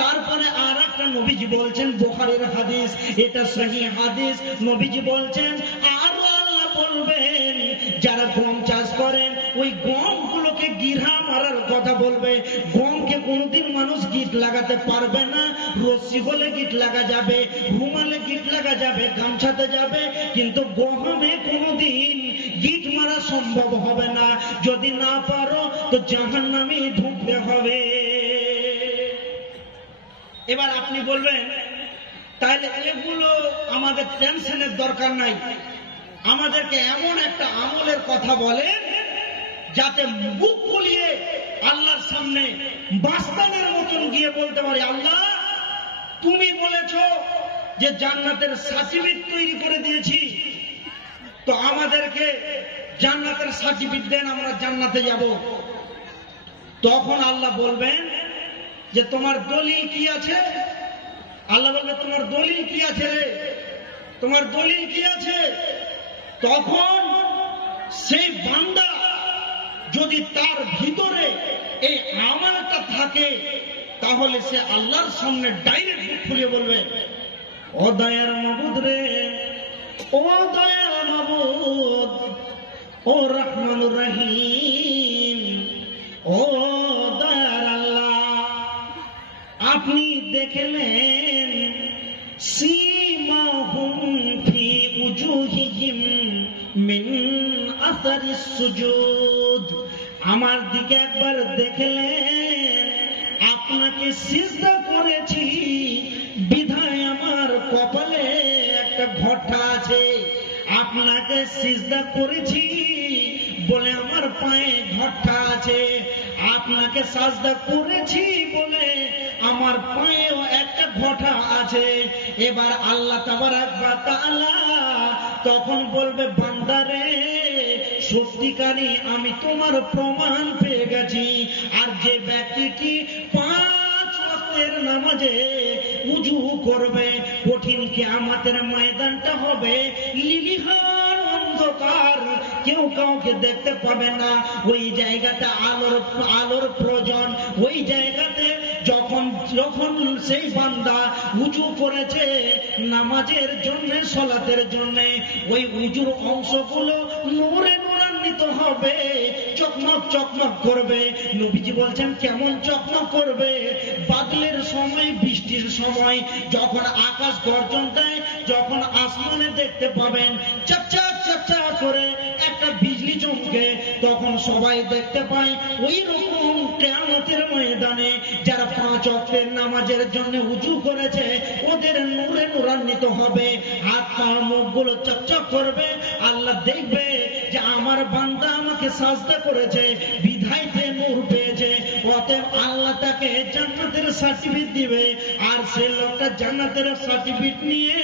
তারপরে আর একটা নবীজি বলছেন, বুখারীর হাদিস, এটা সহিহ হাদিস, নবীজি বলছেন আর আল্লাহ বলবেন যারা গম চাষ করেন ওই গম গুলোকে গিরহা মারার কথা বলবে। গমকে কোনোদিন মানুষ গিট লাগাতে পারবে না, রশ্মি হলে গিট লাগা যাবে, রুমালে গিট লাগা যাবে, গামছাতে যাবে, কিন্তু গহমে কোনোদিন গিট মারা সম্ভব হবে না। যদি না পারো তো জাহান্নামে ঢুকতে হবে। এবার আপনি বলবেন তাহলে এগুলো আমাদের টেনশনের দরকার নাই, আমাদেরকে এমন একটা আমলের কথা বলেন যাতে বুক ফুলিয়ে আল্লাহর সামনে বাস্তানের মতন গিয়ে বলতে পারি, আল্লাহ তুমি বলেছ যে জান্নাতের সার্টিফিকেট তৈরি করে দিয়েছি, তো আমাদেরকে জান্নাতের সার্টিফিকেট দেন, আমরা জান্নাতে যাব। তখন আল্লাহ বলবেন যে তোমার দলিল কি আছে? আল্লাহ বলবে তোমার দলিল কি আছে রে, তোমার দলিল কি আছে? তখন সেই বান্দা যদি তার ভিতরে এই আমলটা থাকে, তাহলে সে আল্লাহর সামনে ডাইরেক্ট মুখ খুলে বলবে, ও দয়ার মাবুদ রে, ও দয়ার মাবুদ, ও রহমানুর রহিম, ও দয়ার আল্লাহ, আপনি দেখলেন সীমাহুম ফি উজুহিহিম মিন আসারিস সুজুদ, আমার দিকে একবার দেখলেন, আপনাকে সিজদা করেছি বিধায় আমার কপালে একটা ঘটা আছে, আপনাকে সিজদা করেছি বলে আমার পায়ে ঘটা আছে, আপনাকে সাজদা করেছি বলে আমার পায়েও একটা ঘটা আছে। এবার আল্লাহ তাবারাক ওয়া তাআলা তখন বলবে, বান্দারে সত্যিকারই আমি তোমার প্রমাণ পেয়ে গেছি। আর যে ব্যক্তিটি 5 ওয়াক্তের নামাজে উজু করবে, কঠিন কিয়ামতের ময়দানটা হবে লিলিহান অন্ধকার, কেউ কাউকে দেখতে পাবে না, ওই জায়গাটা আলোর প্রয়োজন। ওই জায়গাতে যখন সেই বান্দা উজু করেছে নামাজের জন্য, সলাতের জন্য, ওই উজুর অংশগুলো নূরে নূরান্বিত হবে, চকমক চকমক করবে। নবীজি বলছেন কেমন চকমক করবে? বাদলের সময়, বৃষ্টির সময় যখন আকাশ গর্জন দেয়, যখন আসমানে দেখতে পাবেন চাকচা চাকচা করে একটা বিজলি চমকে, তখন সবাই দেখতে পায়। ওই রকম কিয়ামতের ময়দানে যারা 5 ওয়াক্তের নামাজের জন্য উজু করেছে, ওদের নূরে নূরান্বিত হবে, হাত পা মুখগুলো চকচক করবে। আল্লাহ দেখবে যে আমার বান্দা আমাকে সাজদা করেছে, বিধাইতে নূর পেয়েছে, অতএব আল্লাহ তাকে জান্নাতের সার্টিফিকেট দিবে। আর সে লোকটা জান্নাতের সার্টিফিকেট নিয়ে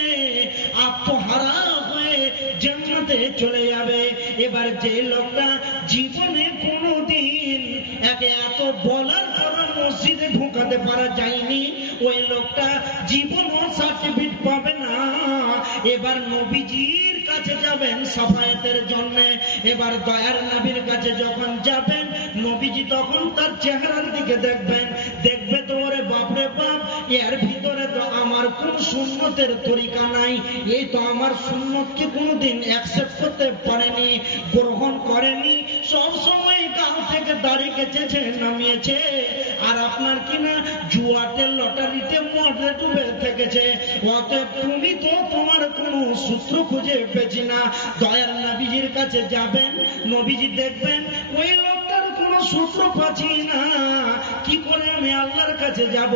আত্মহারা হয়ে জান্নাতে চলে যাবে। এবার যে লোকটা জীবনে কোনোদিন এত বলার পর মসজিদে ঢোকাতে পারা যায়নি, ওই লোকটা জীবনও সার্টিফিকেট পাবে না। এবার নবীজির কাছে যাবেন সাফায়াতের জন্য। এবার দয়ার নবীর কাছে যখন যাবেন, নবীজি তখন তার চেহারার দিকে দেখবেন, দেখবে তো ওরে বাপরে বাপ, এর ভিতরে তো আমার কোন সুন্নতের তরিকা নাই, এই তো আমার সুন্নতকে কোনোদিন অ্যাকসেপ্ট করতে পারেনি, গ্রহণ করেনি, সব সময় গাল থেকে দাড়ি কেচেছে, নামিয়েছে। আর আপনার কিনা জুয়াতে, লটারিতে, মদে ডুবে থেকেছে। অতএব তুমি তো তোমার কোনো সূত্র খুঁজে পেছি না। দয়ার নবীজির কাছে যাবেন, নবীজি দেখবেন ওই লোকটার কোনো সূত্র পাচ্ছি না, কি করে আমি আল্লাহর কাছে যাব?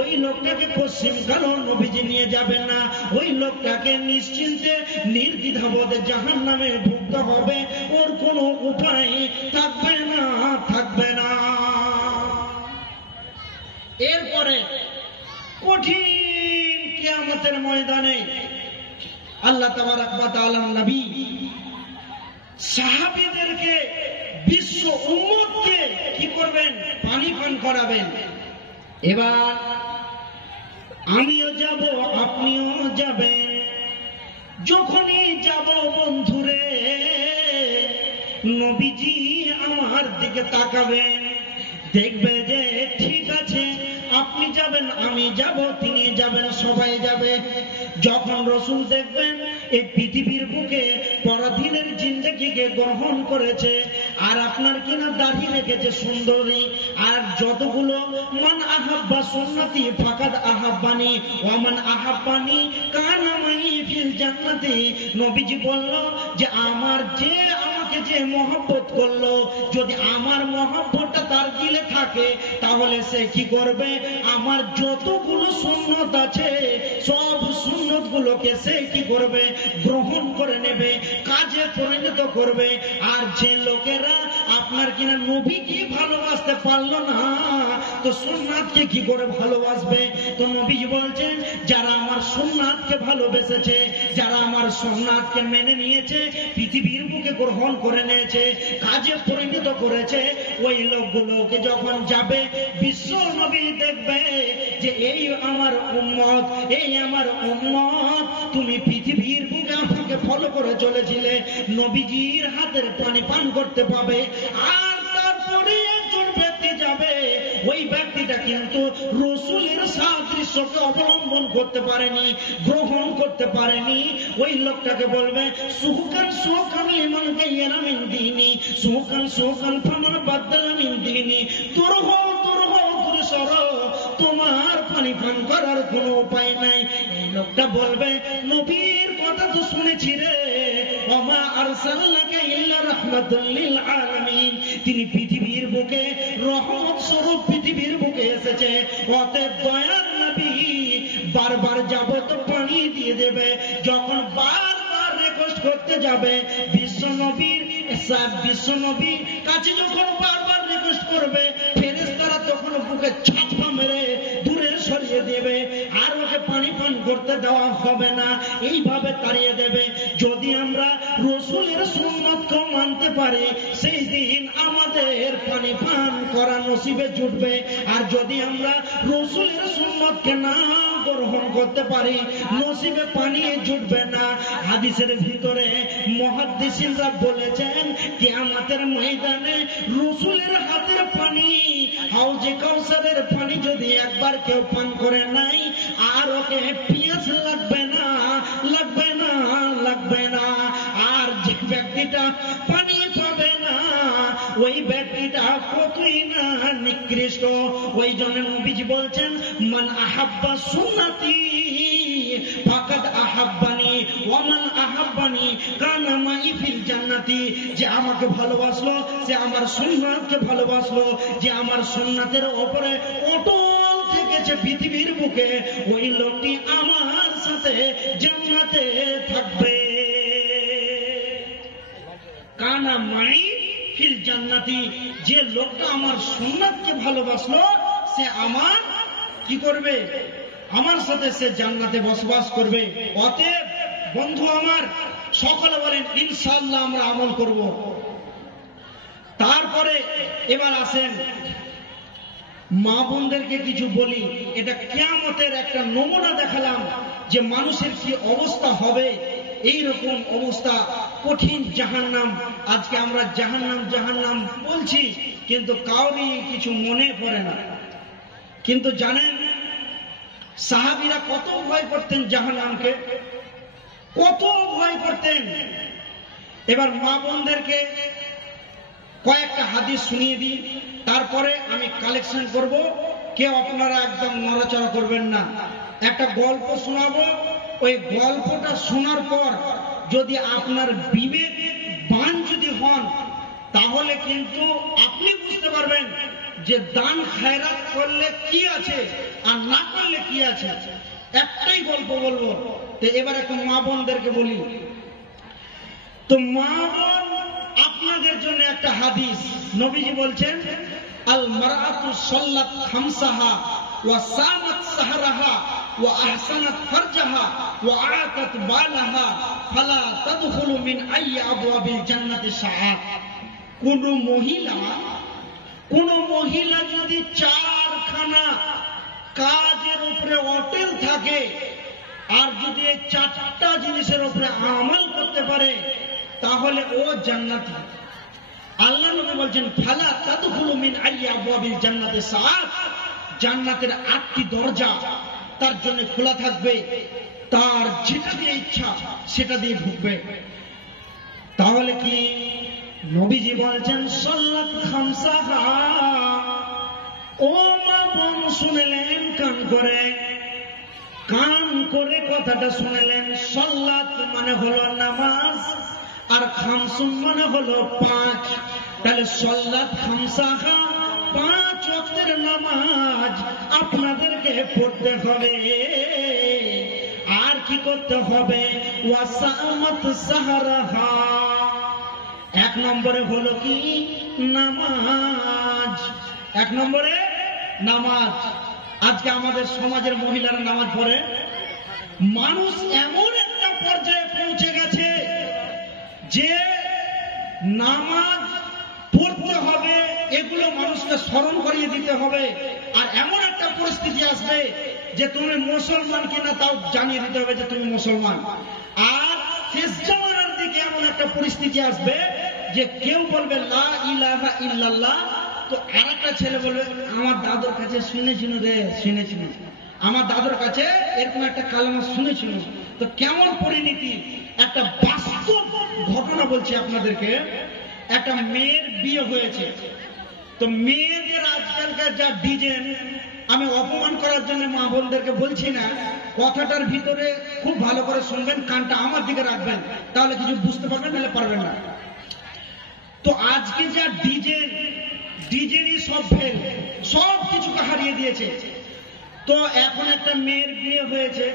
ওই লোকটাকে পশ্চিম কালো নবীজি নিয়ে যাবেন না, ওই লোকটাকে নিশ্চিন্তে নির্দ্বিধাবোধে জাহান্নামে ঢুকতে হবে, ওর কোনো উপায় থাকবে না, থাকবে না। এরপরে কঠিন কিয়ামতের ময়দানে আল্লাহ তাবারক ওয়া তাআলার নবী সাহাবীদেরকে, বিশ্ব উম্মতকে কি করবেন? পানি পান করাবেন। এবার আমিও যাব, আপনিও যাবেন। যখনই যাব বন্ধুরে, নবীজি আমার দিকে তাকাবেন, দেখবে যে ঠিক আছে, আপনি যাবেন, আমি যাব, তিনি যাবেন, সবাই যাবে। যখন রসুল দেখবেন এই পৃথিবীর বুকে পরাধীনের জিন্দেগিকে গ্রহণ করেছে, আর আপনার কিনা দাড়ি রেখেছে সুন্দরী, আর যতগুলো মান আহাব্বা সুন্নতি ফাকাদ আহাব্বানি ওয়া মান আহাব্বানি কানা মাই ফিল জান্নাতি। নবীজি বলল যে আমার যে আমাকে যে মহব্বত করলো, যদি আমার মহব্বতটা তার দিলে থাকে, তাহলে সে কি করবে? আমার যতগুলো সুন্নত আছে সব সুন্নত গুলোকে সে কি করবে? গ্রহণ করে নেবে, কাজে পরিণত করবে। আর যে লোকেরা আপনার কিনা নবীকে ভালোবাসতে পারলো না, তো সুন্নাতকে কি করে ভালোবাসবে? তো নবীজি বলছেন, যারা আমার সুন্নাতকে ভালোবেসেছে, যারা আমার সুন্নাতকে মেনে নিয়েছে, পৃথিবীর বুকে গ্রহণ করে নিয়েছে, কাজে পরিণত করেছে, ওই লোকগুলোকে যখন যাবে বিশ্ব নবী দেখবে যে এই আমার উম্মত, এই আমার উম্মত, তুমি পৃথিবীর বুকে আমাকে ফলো করে চলেছিলে, নবীজির হাতের পানি পান করতে পাবে। আর তারপরে একজন ব্যক্তি যাবে, ওই ব্যক্তিটা কিন্তু রসুলের সাদৃশ্যকে অবলম্বন করতে পারেনি, গ্রহণ করতে পারেনি। ওই লোকটাকে বলবে, সুহকান সুহকান লিমান গায়্যারা মিন দীনি, সুহকান সুহকান ফামান বাদদালা মিন দীনি। দূর হও, দূর হও, দূর সরো, তোমার পানি পান করার কোনো উপায় নাই। এই লোকটা বলবে, নবীর কথা তো শুনেছি রে, ওমা আরসালনাকা ইল্লা রাহমাতাল লিল আলামিন, তিনি পৃথিবীর বুকে রহমত স্বরূপ পৃথিবীর বুকে এসেছে। অতএব দয়ার নবী বারবার যাব তো পানি দিয়ে দেবে। যখন বারবার রিকোয়েস্ট করতে যাবে বিশ্ব নবীর কাছে, যখন বারবার রিকোয়েস্ট করবে, ফেরেশতারা তখন বুকে ছাপা মেরে দূরে সরিয়ে দেবে, আর ওকে পানি পান করতে দেওয়া হবে না, এইভাবে তাড়িয়ে দেবে। যদি আমরা রসুলের সুন্নতকে মানতে পারি, সেই দিন আমাদের পানি পান করা নসিবে জুটবে। আর যদি আমরা রসুলের সুন্নতকে না গ্রহণ করতে পারি, নসিবে পানি জুটবে না। হাদিসের ভিতরে মুহাদ্দিসিনরা বলেছেন, কিয়ামতের ময়দানে রসুলের হাতের পানি, হাউজে কাউসারের পানি যদি একবার কেউ পান করে নাই, আর ওকে পিয়াস লাগবে না, লাগবে না, লাগবে না। আর যে ব্যক্তিটা পানি পাবে না, ওই ব্যক্তিটা কতই না নিকৃষ্ট। ওই জন্য নবীজি বলছেন, মান আহাব্বা সুন্নতি ফাকাদ আহাব্বানি ওয়া মান আহাব্বানি কানা মাই ফিল জান্নাতি। যে আমাকে ভালোবাসলো সে আমার সুন্নাতকে ভালোবাসলো, যে আমার সুন্নাতের উপরে অটল থেকেছে পৃথিবীর বুকে, ওই লোকটি আমার সাথে জান্নাতে থাকবে। কানা মাই ফিল জান্নাতি, যে লোকটা আমার সুন্নাতকে ভালোবাসলো, সে আমার কি করবে? আমার সাথে সে জান্নাতে বসবাস করবে। অতএব বন্ধু আমার, সকলে বলেন ইনশাআল্লাহ আমরা আমল করব। তারপরে এবার আসেন, মা বোনদেরকে কিছু বলি। এটা কিয়ামতের একটা নমুনা দেখালাম যে মানুষের কি অবস্থা হবে। এইরকম অবস্থা, কঠিন জাহান্নাম। আজকে আমরা জাহান্নাম জাহান্নাম বলছি, কিন্তু কাউরি কিছু মনে পড়ে না। কিন্তু জানেন সাহাবীরা কত ভয় করতেন জাহান্নামকে, কত ভয় করতেন। এবার মা বোনদেরকে কয়েকটা হাদিস শুনিয়ে দিই, তারপরে আমি কালেকশন করব। কেউ আপনারা একদম নড়াচড়া করবেন না। একটা গল্প শোনাবো, ওই গল্পটা শোনার পর যদি আপনার বিবেক বান যদি হন, তাহলে কিন্তু আপনি বুঝতে পারবেন যে দান খায়রাত করলে কি আছে আর না করলে কি আছে। একটাই গল্প বলবো। তো এবার একটু মা বোনদেরকে বলি। তো মা বোন, আপনাদের জন্য একটা হাদিস। নবীজি বলছেন, আল মারআতু সাল্লাত খামসাহা ওয়া সামাত সাহরাহা ওয়া আহসানাত ফারজাহা ওয়া আতাত বালাহা ফালা তাদখুলু মিন আইয়ি আবওয়াবিল জান্নাতি শাআত। কোন মহিলা যদি চারখানা কাজের উপরে অটল থাকে আর যদি এই চারটা জিনিসের উপরে আমল করতে পারে, তাহলে ও জান্নাতি। আল্লাহ নবী বলছেন, ফালা তাদখুলু মিন আইয়ি আবওয়াবিল জান্নাতি শাআত। জান্নাতের 8টি দরজা তার জন্য খোলা থাকবে, তার যেটা দিয়ে ইচ্ছা সেটা দিয়ে ঢুকবে। তাহলে কি নবীজি বলছেন সাল্লাত খামসাহা। ও মা বোন শুনলেন কান করে কথাটা শুনলেন। সাল্লাত মানে হলো নামাজ, আর খামসুন মানে হলো 5। তাহলে সাল্লাত খামসাহা, 5 ওয়াক্তের নামাজ আপনাদেরকে পড়তে হবে। আর কি করতে হবে? ওয়াসামাত সাহরাহা। 1 নম্বরে হলো কি? নামাজ। 1 নম্বরে নামাজ। আজকে আমাদের সমাজের মহিলারা নামাজ পড়ে। মানুষ এমন একটা পর্যায়ে পৌঁছে গেছে যে নামাজ পড়তে হবে, এগুলো মানুষকে স্মরণ করিয়ে দিতে হবে। আর এমন একটা পরিস্থিতি আসবে যে তুমি মুসলমান কিনা তাও জানিয়ে দিতে হবে যে তুমি মুসলমান। আর শেষ জামানার দিকে এমন একটা পরিস্থিতি আসবে যে কেউ বলবে লা ইলাহা ইল্লাল্লাহ, তো আরেকটা ছেলে বলবে আমার দাদুর কাছে শুনেছিল রে, শুনেছিল আমার দাদুর কাছে এরকম একটা কালেমা শুনেছিল। তো কেমন পরিণতি! একটা বাস্তব ঘটনা বলছি আপনাদেরকে। একটা মেয়ের বিয়ে হয়েছে। তো মেয়েদের আজকালকার যা ডিজাইন, আমি অপমান করার জন্য মা বোনদেরকে বলছি না, কথাটার ভিতরে খুব ভালো করে শুনবেন, কানটা আমার দিকে রাখবেন, তাহলে কিছু বুঝতে পারবেন, নাহলে পারবেন না। তো আজকে যা ডিজেনই সব ফেল, সব কিছুকে হারিয়ে দিয়েছে। তো এখন একটা মেয়ের বিয়ে হয়েছে,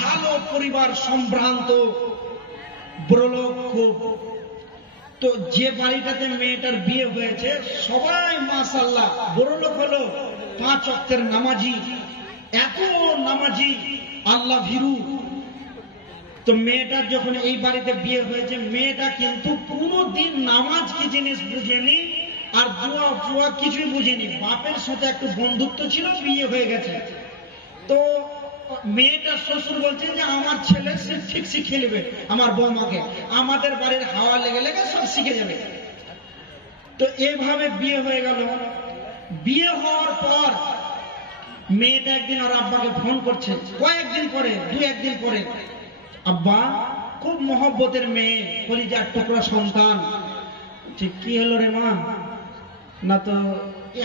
ভালো পরিবার, সম্ভ্রান্ত, বড়লোক খুব। তো যে বাড়িটাতে মেয়েটার বিয়ে হয়েছে সবাই মাশাআল্লাহ বড়লোক হলো, 5 ওয়াক্তের নামাজি, এত নামাজি, আল্লাহ ভীরু। তো মেয়েটার যখন এই বাড়িতে বিয়ে হয়েছে, মেয়েটা কিন্তু কোনোদিন নামাজ কি জিনিস বুঝেনি, আর দোয়া ফোয়া কিছুই বুঝেনি। বাপের সাথে একটু বন্ধুত্ব ছিল, বিয়ে হয়ে গেছে। তো মেয়েটার শ্বশুর বলছেন যে আমার ছেলে সে ঠিক শিখিয়ে নেবে আমার বৌমাকে, আমাদের বাড়ির হাওয়া লেগে লেগে সব শিখে যাবে। তো এভাবে বিয়ে হয়ে গেল। বিয়ে হওয়ার পর মেয়েটা একদিন ওর আব্বাকে ফোন করছে, কয়েকদিন পরে, 2-1 দিন পরে, আব্বা, খুব মহব্বতের মেয়ে, কলিজার টুকরা সন্তান। ঠিক কি হলো রে মা? না তো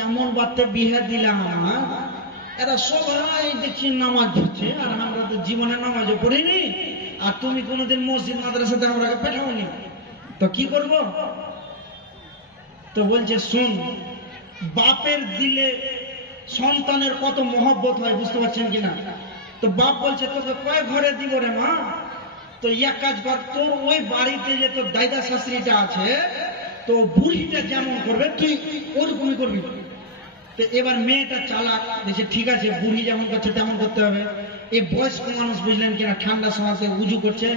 এমন বাড়তে বিয়ে দিলাম, আমার এরা সবাই দেখছি নামাজ ধরছে, আর আমরা তো জীবনে নামাজও পড়িনি, আর তুমি কোনোদিন মসজিদ মাদ্রাসাতে আমরাকে পাঠাওনি, তো কি করব? তো বলছে শোন, বাপের দিলে সন্তানের কত মহব্বত হয়, বুঝতে পারছেন কিনা? তো বাপ বলছে তোকে কয় ঘরে দিব রে মা? তো এক কাজ কর, তোর ওই বাড়িতে যে তোর দাদা শাশুড়িটা আছে, তো বুড়িটা যেমন করবে তুই ওরকমই করবি। তো এবার মেয়েটা চালাক, দেখছে ঠিক আছে বুড়ি যেমন করছে তেমন করতে হবে। এই বয়স্ক মানুষ বুঝলেন কিনা, ঠান্ডা সময়তে উজু করছে,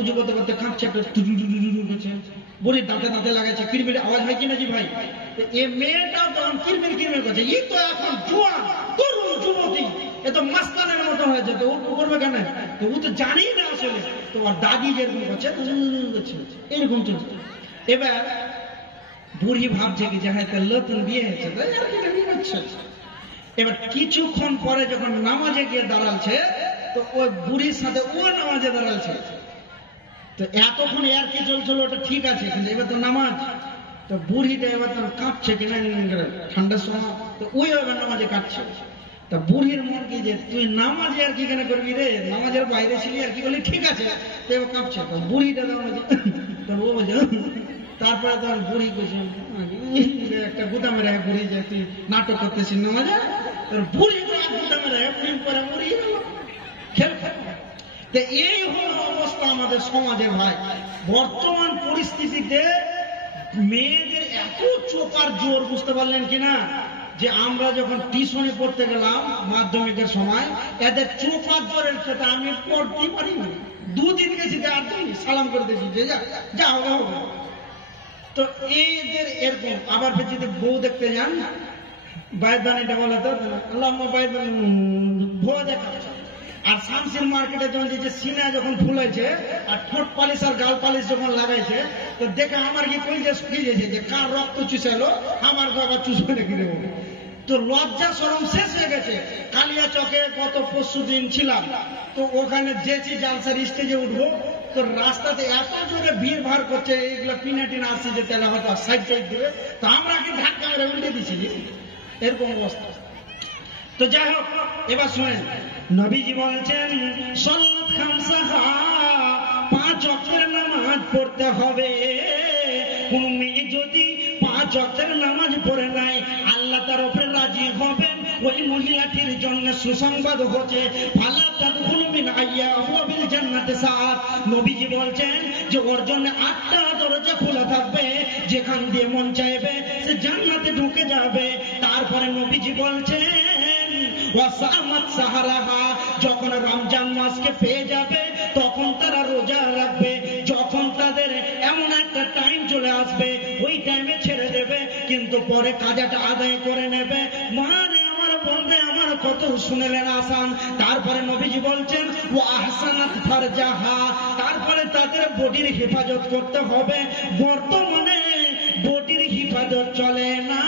উজু করতে করতে কাঁপছে, করছে, বুড়ি দাঁতে দাঁতে লাগাচ্ছে, কিরমির আওয়াজ হয় কিনা জি ভাই? এ মেয়েটা তখন কিরমির কিরমির করছে, ই তো এখন জোয়ান তরুণ যুবতী, এ তো মাস্তানের মতো হয়েছে, তো ও করবে কেন? তো ও তো জানি না আসলে। তো আর দাদি যেরকম করছে এরকম চলছে। এবার বুড়ি ভাবছে কি যে হয়তো নতুন বিয়ে হয়েছে, এবার কিছুক্ষণ পরে যখন নামাজে গিয়ে দাঁড়াচ্ছে, তো ওই বুড়ির সাথে ও নামাজে দাঁড়াচ্ছে। তো এতক্ষণ আর কি চলছিল, ওটা ঠিক আছে, কিন্তু এবার তো নামাজ, তো বুড়িটা এবার তো কাঁপছে কিনা ঠান্ডার সময়, তো ওই এবার নামাজে কাঁপছে। তা বুড়ির মন কি যে তুই নামাজে আর কি কেন করবি রে, নামাজের বাইরে ছিলি আর কি বলি, ঠিক আছে, তো এবার কাঁপছে। তো বুড়িটা তো ও বলছে, তারপরে তখন বুড়ি কইছে একটা গুদা মেরে বুড়ি যে তুই নাটক করতেছিস নামাজে, বুড়ি গুদা মেরে বুড়ি পরে বুড়ি খেল। তো এই হল অবস্থা আমাদের সমাজের ভাই। বর্তমান পরিস্থিতিতে মেয়েদের এত চোপার জোর, বুঝতে পারলেন কিনা, যে আমরা যখন টিউশনে পড়তে গেলাম মাধ্যমিকের সময়, এদের চোপার জোরের সাথে আমি পড়তেই পারি না, দুদিন গেছি, আর দিন সালাম করে দিয়েছি যে যা হবে হবে। তো এইদের এরকম। আবার যদি বউ দেখতে যান, বাইদানিটা বলে তো আল্লাহ বাইদান ভুয়া দেখা। আর শামসির মার্কেটে যখন যে সিনা যখন ফুলেছে আর ঠোঁট পালিশ আর গাল পালিশ যখন লাগাইছে, তো দেখে আমার কি কই যে শুকিয়েছে যে কার রক্ত চুষালো, আমার আবার চুষবে নাকি দেবো। তো লজ্জা শরম শেষ হয়ে গেছে। কালিয়া চকে গত পরশু দিন ছিলাম, তো ওখানে যেছি জালসার স্টেজে উঠবো, তো রাস্তাতে এত জোরে ভিড় ভাড় করছে, এইগুলো পিনা টিনা আসছে যে তাহলে হয়তো সাইড সাইড দেবে, তো আমরা কি ধাক্কা মেরে উল্টে দিচ্ছি, এরকম অবস্থা। তো যাই হোক, এবার শোনেন, নবীজি বলছেন সালাত খামসাহা, 5 ওয়াক্তের নামাজ পড়তে হবে। কোন মেয়ে যদি 5 ওয়াক্তের নামাজ পড়ে নাই, আল্লাহ তার উপরে রাজি হবেন। ওই মহিলাটির জন্য সুসংবাদ হচ্ছে ফালা তাদখুলু মিন আবওয়াবিল জান্নাতি সাআত। নবীজি বলছেন যে ওর জন্য 8টা দরজা খোলা থাকবে, যেখান দিয়ে মন চাইবে সে জান্নাতে ঢুকে যাবে। তারপরে নবীজি বলছেন ওয়াসামাত সাহারাহা, যখন রমজান মাসকে পেয়ে যাবে তখন তারা রোজা রাখবে। যখন তাদের এমন একটা টাইম চলে আসবে, ওই টাইমে ছেড়ে দেবে, কিন্তু পরে কাজাটা আদায় করে নেবে। মানে আমার বন্ধে আমার কত শুনলেন আসান। তারপরে নবীজি বলছেন ওয়া আহসানাত ফারজাহা, তারপরে তাদের বডির হেফাজত করতে হবে। বর্তমানে বডির হেফাজত চলে না,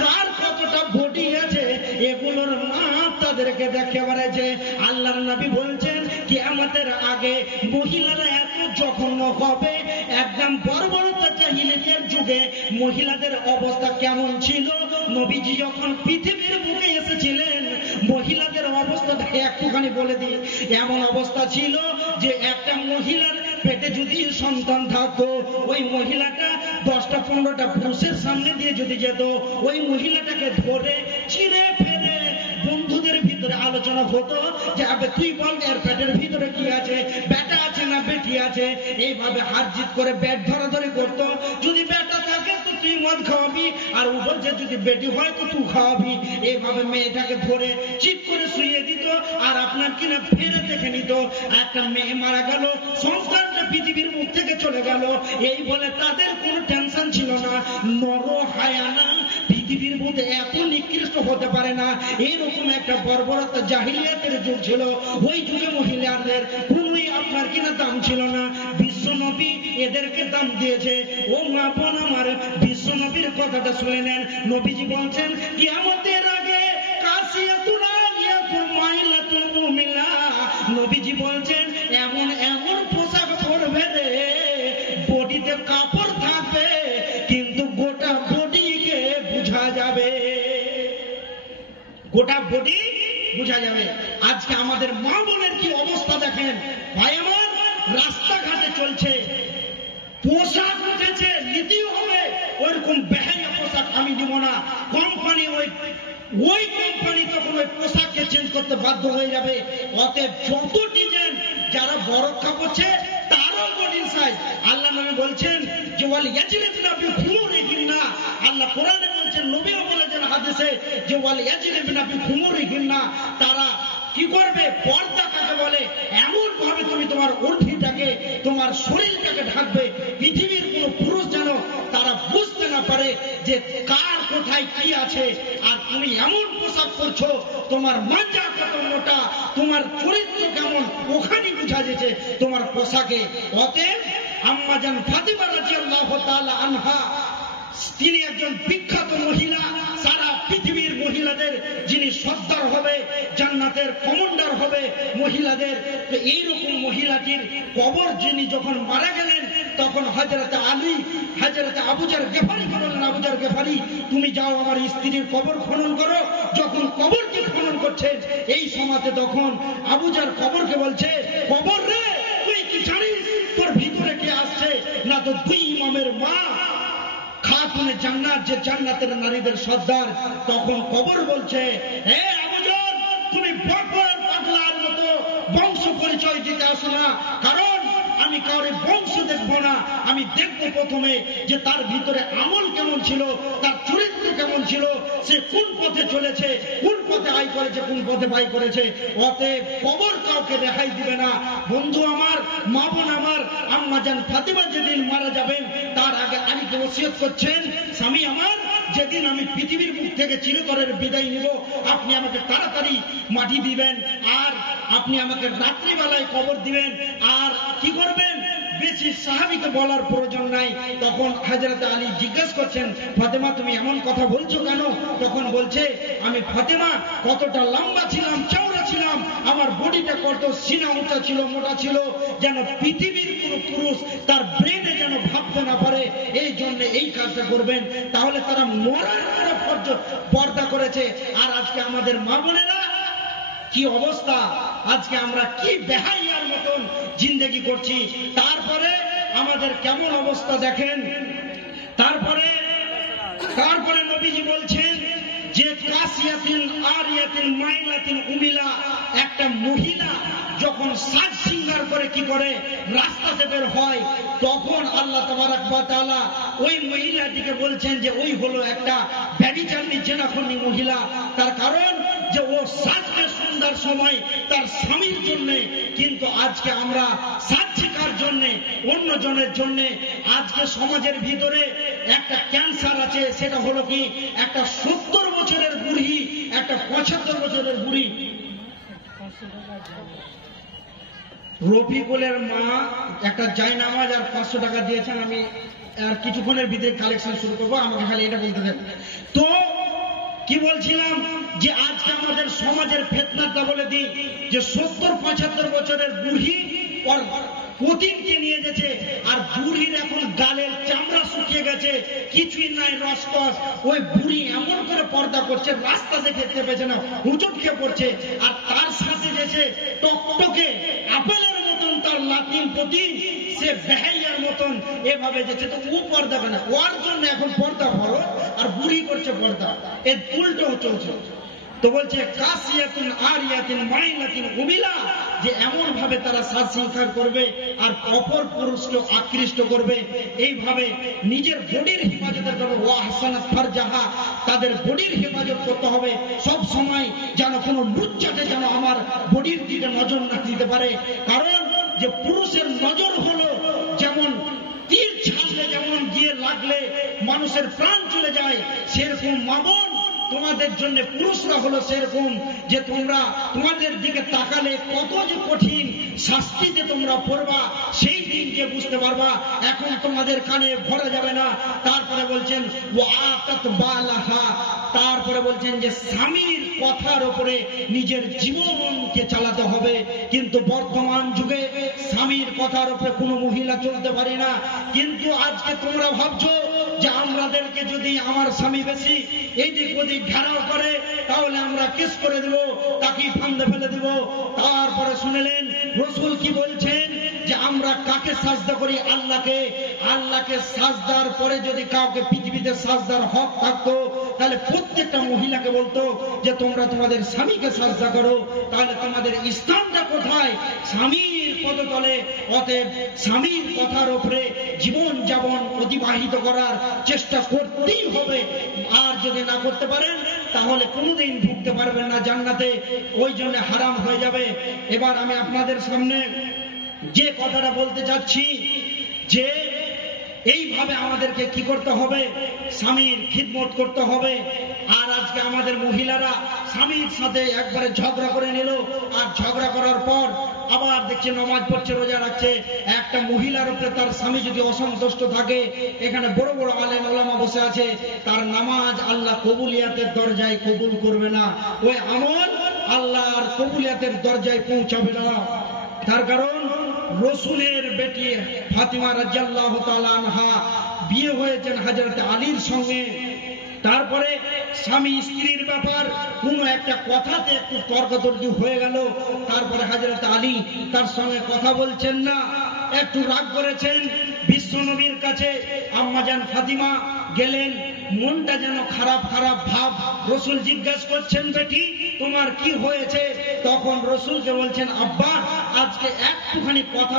কার কতটা বডি আছে এগুলোর মাপ তাদেরকে দেখে বেড়েছে। আল্লাহর নবী বলছেন কিয়ামতের আগে মহিলারা এত জঘন্য হবে, একদম বর্বরতা জাহিলিয়াতের যুগে মহিলাদের অবস্থা কেমন ছিল, নবীজি যখন পৃথিবীর বুকে এসেছিলেন মহিলাদের অবস্থাটা একটুখানি বলে দিই। এমন অবস্থা ছিল যে একটা মহিলার পেটে যদি সন্তান থাকতো, ওই মহিলাটা 10টা 15টা পুরুষের সামনে দিয়ে যদি যেত, ওই মহিলাটাকে ধরে চিড়ে ফেলে বন্ধুদের ভিতরে আলোচনা হতো যে আবে তুই বল এর পেটের ভিতরে কি আছে, বেটা আছে না বেটি আছে। এইভাবে হার জিত করে ব্যাট ধরাধরি করতো। যদি বেটা থাকে তো তুই মদ খাওয়াবি, আর ও বলছে যদি বেটি হয় তো তুই খাওয়াবি। এইভাবে মেয়েটাকে ধরে চিট করে শুয়ে দিত, আর আপনার কিনা ফেরে দেখে নিত। একটা মেয়ে মারা গেল, সংস্কারটা পৃথিবীর মুখ থেকে চলে গেল, এই বলে তাদের কোনো টেনশন ছিল না। নর হায়ানা পৃথিবীর মধ্যে এত নিকৃষ্ট হতে পারে না, এইরকম একটা বর্বরতা জাহিলিয়াতের যুগ ছিল। ওই যুগে মহিলাদের কোনোই আপনার কিনা দাম ছিল না, বিশ্ব নবী এদেরকে দাম দিয়েছে। ও মা বোন আমার, বিশ্ব নবীর কথাটা শুনে নেন। নবীজি বলছেন কিয়ামতের আগে কাসিয়াতুন আলিয়াতুন মাইলাতুন মুমিনা, নবীজি বলছেন এমন এমন পোশাক পরবে রে, বডিতে কাপড় থাকবে কিন্তু গোটা বডিকে বোঝা যাবে, গোটা বডি বোঝা যাবে। আজকে আমাদের মা বোনের কি অবস্থা দেখেন ভাই আমার, রাস্তাঘাটে চলছে, পোশাক উঠেছে, নীতি হবে ওইরকম বেহায়া পোশাক আমি দিব না। কোম্পানি ওই কোম্পানি তখন ওই পোশাককে চেঞ্জ করতে বাধ্য হয়ে যাবে। অতএব যত ডিজাইন যারা বড় কাপড়ছে তারও বডি সাইজ। আল্লাহ নবী বলছেন যে ওয়াল ইয়াজরিবনা বিখুমুরিহিন্না, আল্লাহ কোরআনে বলছেন, নবীও বলেছেন হাদিসে যে ওয়াল ইয়াজরিবনা বিখুমুরিহিন্না, তারা কি করবে, পর্দা কাকে বলে, এমন ভাবে তুমি তোমার উর্ধিটাকে তোমার শরীরটাকে ঢাকবে, পৃথিবীর কোন পুরুষ যেন তারা বুঝতে না পারে যে কার কোথায় কি আছে। আর তুমি এমন পোশাক করছো, তোমার মাঞ্জা কত মোটা, তোমার চরিত্র কেমন, ওখানে বোঝা যেছে তোমার পোশাকে। অতএব আম্মা জান ফাতিমা রাদিয়াল্লাহু তাআলা আনহা, তিনি একজন বিখ্যাত মহিলা, সারা পৃথিবীর মহিলাদের যিনি সর্দার হবে, জান্নাতের কমান্ডার হবে মহিলাদের। তো এইরকম মহিলাটির কবর যিনি যখন মারা গেলেন, তখন হযরত আলী হযরত আবু জার গিফারীকে বললেন, আবু জার গিফারী, তুমি যাও আমার স্ত্রীর কবর খনন করো। যখন কবরকে খনন করছেন, এই সময়তে তখন আবু জার কবরকে বলছে, কবর রে, তুই কি জানিস তোর ভিতরে কে আসছে? না তো দুই ইমামের মা খাতুনে জান্নাত, যে জান্নাতের নারীদের সর্দার। তখন কবর বলছে, হে আবু জার, তুমি বকর পাগলার মতো বংশ পরিচয় দিতে আসো না, কারণ আমি কাউরে বংশ দেখবো না, আমি দেখবো প্রথমে যে তার ভিতরে আমল কেমন ছিল, তার চরিত্র কেমন ছিল, সে কোন পথে চলেছে, কোন পথে আয় করেছে, কোন পথে ব্যয় করেছে। অতএব কবর কাউকে রেহাই দিবে না। বন্ধু আমার, মা বোন আমার, আম্মা জান ফাতেমা যেদিন মারা যাবেন, তার আগে আলীকে ওসিয়ত করছেন, স্বামী আমার, যেদিন আমি পৃথিবীর মুখ থেকে চিরতরের বিদায় নিব, আপনি আমাকে তাড়াতাড়ি মাটি দিবেন, আর আপনি আমাকে রাত্রিবেলায় কবর দিবেন। আর কি করবেন? বেশি সাহাবীকে বলার প্রয়োজন নাই। তখন হযরত আলী জিজ্ঞেস করছেন, ফাতেমা তুমি এমন কথা বলছো কেন? তখন বলছে, আমি ফাতেমা কতটা লম্বা ছিলাম, চওড়া ছিলাম, আমার বডিটা কত সিনা উঁচা ছিল, মোটা ছিল, যেন পৃথিবীর কোন পুরুষ তার ব্রেনে যেন ভাবতে না পারে, এই জন্য এই কাজটা করবেন। তাহলে তারা মরার পর্দা করেছে। আর আজকে আমাদের মা বোনেরা কি অবস্থা, আজকে আমরা কি বেহাইয়ার মতন জিন্দেগি করছি। তারপরে আমাদের কেমন অবস্থা দেখেন। তারপরে নবীজি বলছেন যে কাসিয়াতিন আরিয়াতিন মাইলাতিন উমিলা, একটা মহিলা যখন সাজ সিঙ্গার করে কি করে রাস্তাতে বের হয়, তখন আল্লাহ তাবারক ওয়া তাআলা ওই মহিলাটিকে বলছেন যে ওই হলো একটা ব্যভিচারিণী, জেনাখনি মহিলা। তার কারণ যে ও সাজকে সুন্দর সময় তার স্বামীর জন্য, কিন্তু আজকে আমরা সাজ শিকার জন্য, অন্য জনের জন্য। আজকে সমাজের ভিতরে একটা ক্যান্সার আছে, সেটা হলো কি, একটা 70 বছরের বুড়ি, একটা 75 বছরের বুড়ি। রফিকুলের মা একটা জায়নামাজ আর 500 টাকা দিয়েছেন। আমি আর কিছুক্ষণের ভিতরে কালেকশন শুরু করবো, আমাকে খালি এটা বলতে দেন। তো কি বলছিলাম, যে আজকে আমাদের সমাজের ফিতনাটা বলে দিই, যে 70-75 বছরের বুড়ি ওর পতিনকে নিয়ে গেছে, আর বুড়ির এখন গালের চামড়া শুকিয়ে গেছে, কিছুই নাই, রসকস। ওই বুড়ি এমন করে পর্দা করছে, রাস্তা দেখে যেতে পেয়েছে না, হুজুট খেয়ে পড়ছে। আর তার সাথে গেছে টকটকে আপেলের মতন তার লাতিন পতিন, সে বেহাইয়ার মতন এভাবে যেছে। তো ও পর্দা কেন? ওর জন্য এখন পর্দা ফরজ, আর বুড়ি করছে পর্দা। এর উল্টো চলছে। তো বলছে কাসিয়াতুন আরিয়াতুন মাইলাতুন উমিলা, যে এমন ভাবে তারা সাজ শৃঙ্গার করবে আর অপর পুরুষকে আকৃষ্ট করবে, এইভাবে নিজের বডির হেফাজতের জন্য ওয়া হাসানাত ফারজাহা, তাদের বডির হেফাজত করতে হবে। সব সময় যেন কোনো লুচ্চাটে যেন আমার বডির দিকে নজর না দিতে পারে। কারণ যে পুরুষের নজর হলো যেমন তীর ছাড়লে যেমন গিয়ে লাগলে মানুষের প্রাণ চলে যায়, সেরকম মা বোন তোমাদের জন্য পুরুষরা হলো সেরকম, যে তোমরা তোমাদের দিকে তাকালে কত যে কঠিন শাস্তিতে তোমরা পড়বা, সেই দিনকে বুঝতে পারবা। এখন তোমাদের কানে ভরা যাবে না। তারপরে বলছেন ওয়াতাত বালাহা, তারপরে বলছেন যে স্বামীর কথার উপরে নিজের জীবনকে চালাতে হবে। কিন্তু বর্তমান যুগে স্বামীর কথার উপরে কোনো মহিলা চলতে পারে না। কিন্তু আজকে তোমরা ভাবছো যে আমাদেরকে যদি আমার স্বামী বেশি এইদিক ওদিক ঘেরাও করে, তাহলে আমরা কিস করে দেব, তাকে ফান্দে ফেলে দেব। তারপরে শুনলেন রাসূল কি বলছেন, যে আমরা কাকে সাজদা করি? আল্লাহকে। আল্লাহকে সাজদার পরে যদি কাউকে পৃথিবীতে সাজদার হক থাকতো, তাহলে প্রত্যেকটা মহিলাকে বলতো যে তোমরা তোমাদের স্বামীকে সাজদা করো। তাহলে তোমাদের স্থানটা কোথায়? স্বামীর পদতলে। অতএব স্বামীর কথার উপরে জীবন যাপন অতিবাহিত করার চেষ্টা করতেই হবে। আর যদি না করতে পারেন, তাহলে কোনোদিন ঢুকতে পারবেন না জান্নাতে, ওই জন্য হারাম হয়ে যাবে। এবার আমি আপনাদের সামনে যে কথাটা বলতে চাচ্ছি, যে এইভাবে আমাদেরকে কি করতে হবে? স্বামীর খিদমত করতে হবে। আর আজকে আমাদের মহিলারা স্বামীর সাথে একবারে ঝগড়া করে নিল, আর ঝগড়া করার পর আবার দেখছে নামাজ পড়ছে, রোজা রাখছে, এক একটা মহিলার উপরে তার স্বামী যদি অসন্তুষ্ট থাকে, এখানে বড় বড় আলেম ওলামা বসে আছে, তার নামাজ আল্লাহ কবুলিয়াতের দরজায় কবুল করবে না, ওই আমল আল্লাহর কবুলিয়াতের দরজায় পৌঁছাবে না। তার কারণ রসুলের বেটি ফাতিমা রাদিয়াল্লাহু তাআলা আনহা বিয়ে হয়েছেন হযরত আলীর সঙ্গে। তারপরে স্বামী স্ত্রীর ব্যাপার কোনো একটা কথাতে একটু তর্কাতর্কি হয়ে গেল, তারপরে হযরত আলী তার সঙ্গে কথা বলছেন না, একটু রাগ করেছেন। বিশ্ব নবীর কাছে আম্মাজান ফাতিমা গেলেন, মনটা যেন খারাপ খারাপ ভাব। রসুল জিজ্ঞাসা করছেন, বেটি তোমার কি হয়েছে? তখন রসুলকে বলছেন, আব্বা আজকে একটুখানি কথা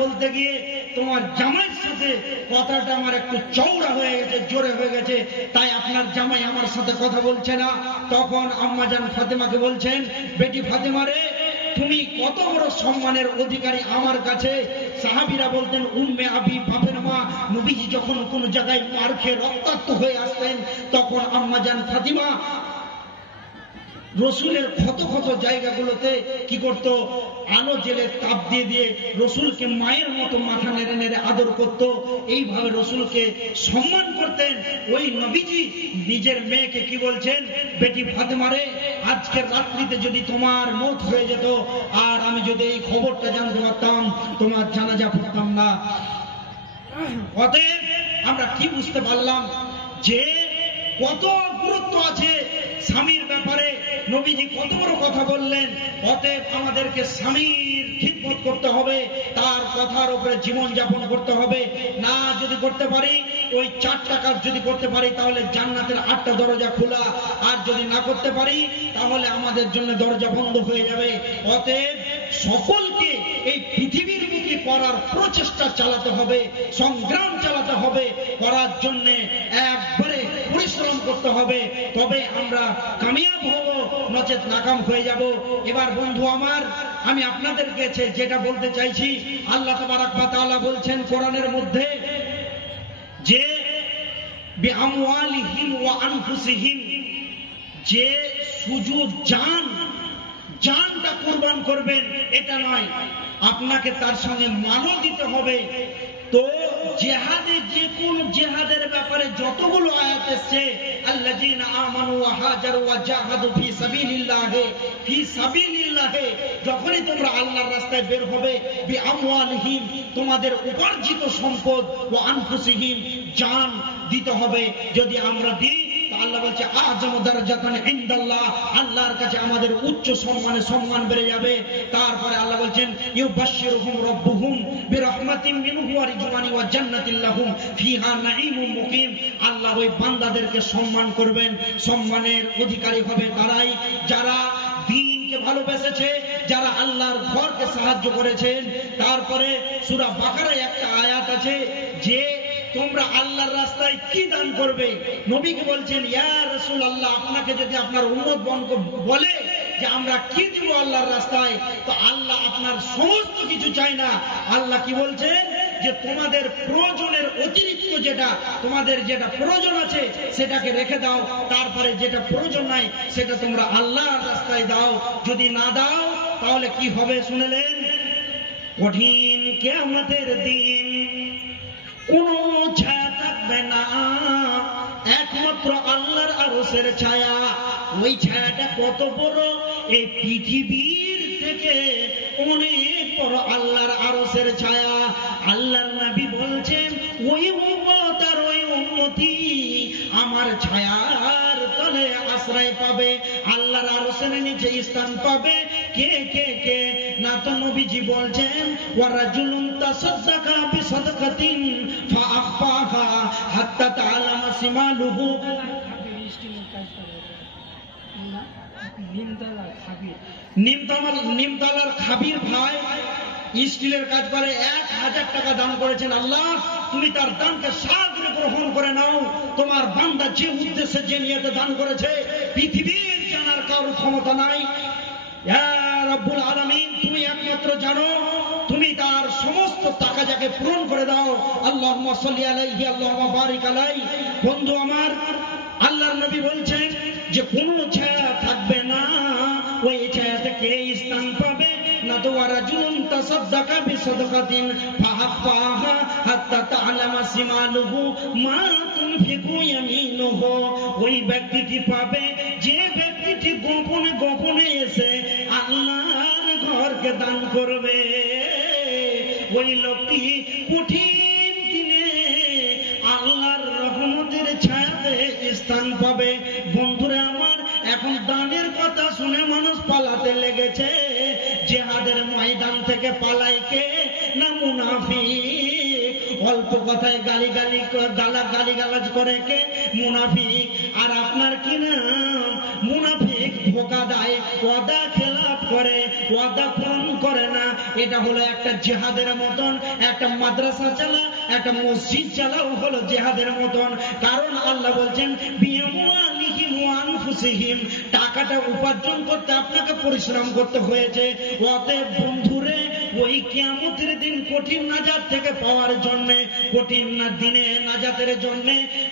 বলতে গিয়ে তোমার জামাইয়ের সাথে কথাটা আমার একটু চওড়া হয়ে গেছে, জোরে হয়ে গেছে, তাই আপনার জামাই আমার সাথে কথা বলছে না। তখন আম্মাজান ফাতেমাকে বলছেন, বেটি ফাতেমা রে, তুমি কত বড় সম্মানের অধিকারী আমার কাছে। সাহাবীরা বলতেন, উম্মে আবি, বাপের মা, নবীজি যখন কোন জায়গায় মার খেয়ে রক্তাক্ত হয়ে আসতেন, তখন আম্মাজান ফাতিমা রসুলের ক্ষত ক্ষত জায়গাগুলোতে কি করত, আলো জেলে তাপ দিয়ে দিয়ে রসুলকে মায়ের মতো মাথা নেড়ে নেড়ে আদর করত, এইভাবে রসুলকে সম্মান করতেন। ওই নবীজি নিজের মেয়েকে কি বলছেন, বেটি ফাতেমা রে, আজকের রাত্রিতে যদি তোমার মওত হয়ে যেত আর আমি যদি এই খবরটা জানতে পারতাম, তোমার জানাজা পড়তাম না। অতএব আমরা কি বুঝতে পারলাম যে কত গুরুত্ব আছে স্বামীর ব্যাপারে, নবীজি কত বড় কথা বললেন। অতএব আমাদেরকে স্বামীর খিদমত করতে হবে, তার কথার উপরে জীবন যাপন করতে হবে। না যদি করতে পারি, ওই 4 টাকার যদি করতে পারি তাহলে জান্নাতের 8টা দরজা খোলা, আর যদি না করতে পারি তাহলে আমাদের জন্য দরজা বন্ধ হয়ে যাবে। অতএব সকলকে এই পৃথিবীর মুখে করার প্রচেষ্টা চালাতে হবে, সংগ্রাম চালাতে হবে, করার জন্য একবারে পরিশ্রম করতে হবে, তবে আমরা কামিয়াব হব, নচেত নাকাম হয়ে যাব। এবার বন্ধু আমার, আমি আপনাদের কাছে যেটা বলতে চাইছি, আল্লাহ তাবারাক ওয়া তাআলা বলছেন কোরআনের মধ্যে যে বিআমওয়ালিহিম ওয়া আনফুসিহিম, যে শুধু জানটা কুরবান করবেন এটা নয়, আপনাকে তার সঙ্গে মালও দিতে হবে। তো জিহাদে, যে কোন জিহাদের ব্যাপারে যতগুলো আয়াত এসেছে, আল্লাযীনা আমানু ওয়া হাজারু ওয়া জাহাদু ফি সাবিলিল্লাহ, যখনই তোমরা আল্লাহর রাস্তায় বের হবে, বিআমওয়ালিহিম, তোমাদের উপার্জিত সম্পদ, ওয়া আনফুসিহিম, জান দিতে হবে। যদি আমরা দিই, আল্লাহ বলছে আযমু দারাজাতান ইনদাল্লাহ, আল্লাহর কাছে আমাদের উচ্চ সম্মান বেড়ে যাবে। তারপরে আল্লাহ বলছেন, ইউবাশশিরুহুম রাব্বুহুম বিরহমাতিন মিনহু ওয়া রিজওয়ানি ওয়া জান্নাতিল লাহুম ফিহা নাঈমুম মুকিম। আল্লাহ ওই বান্দাদেরকে সম্মান করবেন, সম্মানের অধিকারী হবে তারাই যারা দ্বীনকে ভালোবেসেছে, যারা আল্লাহর ঘরকে সাহায্য করেছেন। তারপরে সূরা বাকারায় একটা আয়াত আছে যে তোমরা আল্লাহর রাস্তায় কি দান করবে। নবীকে বলছেন, ইয়া রাসূলুল্লাহ, আপনাকে যদি আপনার উম্মতগণ বলে যে আমরা কি দিব আল্লাহর রাস্তায়, তো আল্লাহ আপনার সমস্ত কিছু চাই না। আল্লাহ কি বলছেন, যে তোমাদের প্রয়োজনের অতিরিক্ত তোমাদের যেটা প্রয়োজন আছে সেটাকে রেখে দাও, তারপরে যেটা প্রয়োজন নাই সেটা তোমরা আল্লাহর রাস্তায় দাও। যদি না দাও তাহলে কি হবে শুনলেন, কঠিন কিয়ামতের দিন কোন ছায়া থাকবে না, একমাত্র আল্লাহর আরশের ছায়া। ওই ছায়াটা কত বড়, এই পৃথিবীর থেকে অনেক বড় আল্লাহর আরশের ছায়া। আল্লাহর নবী বলছেন, ওই উম্মত আর ওই উম্মতি আমার ছায়ার তলে আশ্রয় পাবে, আল্লাহর আরশের নিচে স্থান পাবে। কে কে কে না, তো নবীজি বলছেন, ওয়া রাজুলুন তাসাদদাকা বিসাদকাতিন ফাআখফাহা হাত্তা তাআলামা শিমালুহু। নিমতলার খাবির ভাই স্টিলের কাজ করে 1000 টাকা দান করেছেন। আল্লাহ তুমি তার দানকে সাদরে গ্রহণ করে নাও। তোমার বান্দা যে উদ্দেশ্যে যে নিয়তে দান করেছে পৃথিবীর জানার কারোর ক্ষমতা নাই। ইয়া রাব্বুল আলামিন, তুমি একমাত্র জানো, তুমি তার সমস্ত টাকা যাকে পূরণ করে দাও। আল্লাহুম্মা সাল্লি আলাইহি আল্লাহুম্মা বারিক আলাইহি। বন্ধু আমার, আল্লাহর নবী বলছেন যে কোনো ছায়া থাকবে না, ওই ছায়াতে কে স্থান পাবে না, তো রাজুলুন তাসাদদাকা বিসাদকাতিন ফাহাফাহা হাত্তা তা'লামা শিমালুহু মা তুনফিকু ইয়ামিনুহু, ওই ব্যক্তিটি পাবে যে ব্যক্তিটি গোপনে গোপনে এসে আল্লাহর ঘরকে দান করবে। ওই লোকটি কঠিন দিনে আল্লাহর রহমতের ছায়াতে স্থান পাবে। বন্ধুরা আমার, এখন দানের কথা শুনে মানুষ পালাতে লেগেছে। জিহাদের ময়দান থেকে পালায় কে? না মুনাফিক। অল্প কথায় গালিগালাজ করে কে? মুনাফিক। আর আপনার কি নাম? মুনাফিক ধোঁকা দেয়, ওয়াদা খেলাপ করে, ওয়াদা পূরণ করে না। এটা হলো একটা জিহাদের মতন। একটা মাদ্রাসা চালা, একটা মসজিদ চালাও হলো জিহাদের মতন। কারণ আল্লাহ বলছেন বিআমওয়ালিহিম ওয়া আনফুসিহিম, টাকাটা উপার্জন করতে আপনাকে পরিশ্রম করতে হয়েছে। অতএব বন্ধুরে, ওই কিয়ামতের দিন কঠিন নাজাত থেকে পাওয়ার জন্য, কঠিন দিনে নাজাতের জন্য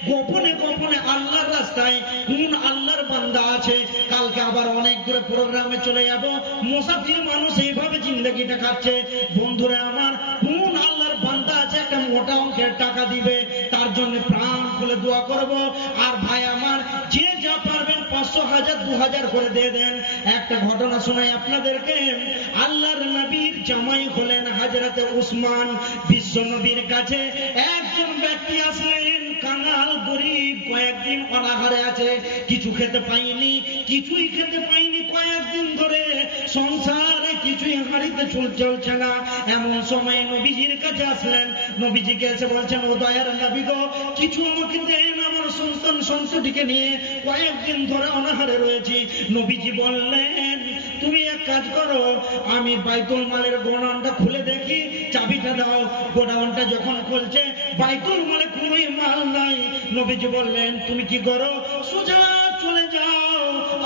গোপনে গোপনে আল্লাহর রাস্তায় কোন আল্লাহর বান্দা আছে। কালকে আবার অনেক দূরে প্রোগ্রামে চলে যাব। মুসাফির মানুষ এইভাবে জিন্দগিটা কাটছে। বন্ধুরা আমার, কোন আল্লাহর বান্দা আছে একটা মোটা অঙ্কের টাকা দিবে, তার জন্য প্রাণ খুলে দোয়া করব। আর ভাই আমার, যে যা পারবেন 500, 1000, 2000 করে দিয়ে দেন। একটা ঘটনা শোনাই আপনাদেরকে। আল্লাহর নবীর জামাই হলেন হযরতে উসমান। বিশ্ব নবীর কাছে একজন ব্যক্তি আসলেন, কাঙাল গরিব, কয়েকদিন অনাহারে আছে, কিছু খেতে পাইনি, কিছুই খেতে পাইনি কয়েকদিন ধরে, সংসারে কিছুই হাঁড়িতে চলছে না। এমন সময় নবীজির কাছে আসলেন। নবীজিকে এসে বলছেন, ও দয়ার নবী গো, কিছু আমাকে দেন, আমার সন্তান সন্ততিকে নিয়ে কয়েকদিন ধরে অনাহারে রয়েছি। নবীজি বললেন, তুমি এক কাজ করো, আমি বাইতুল মালের গোডাউনটা খুলে দেখি, চাবিটা দাও। গোডাউনটা যখন খুলছে বাইতুল মালে কোনো মাল নাই। নবীজি বললেন, তুমি কি করো? সোজা চলে যাও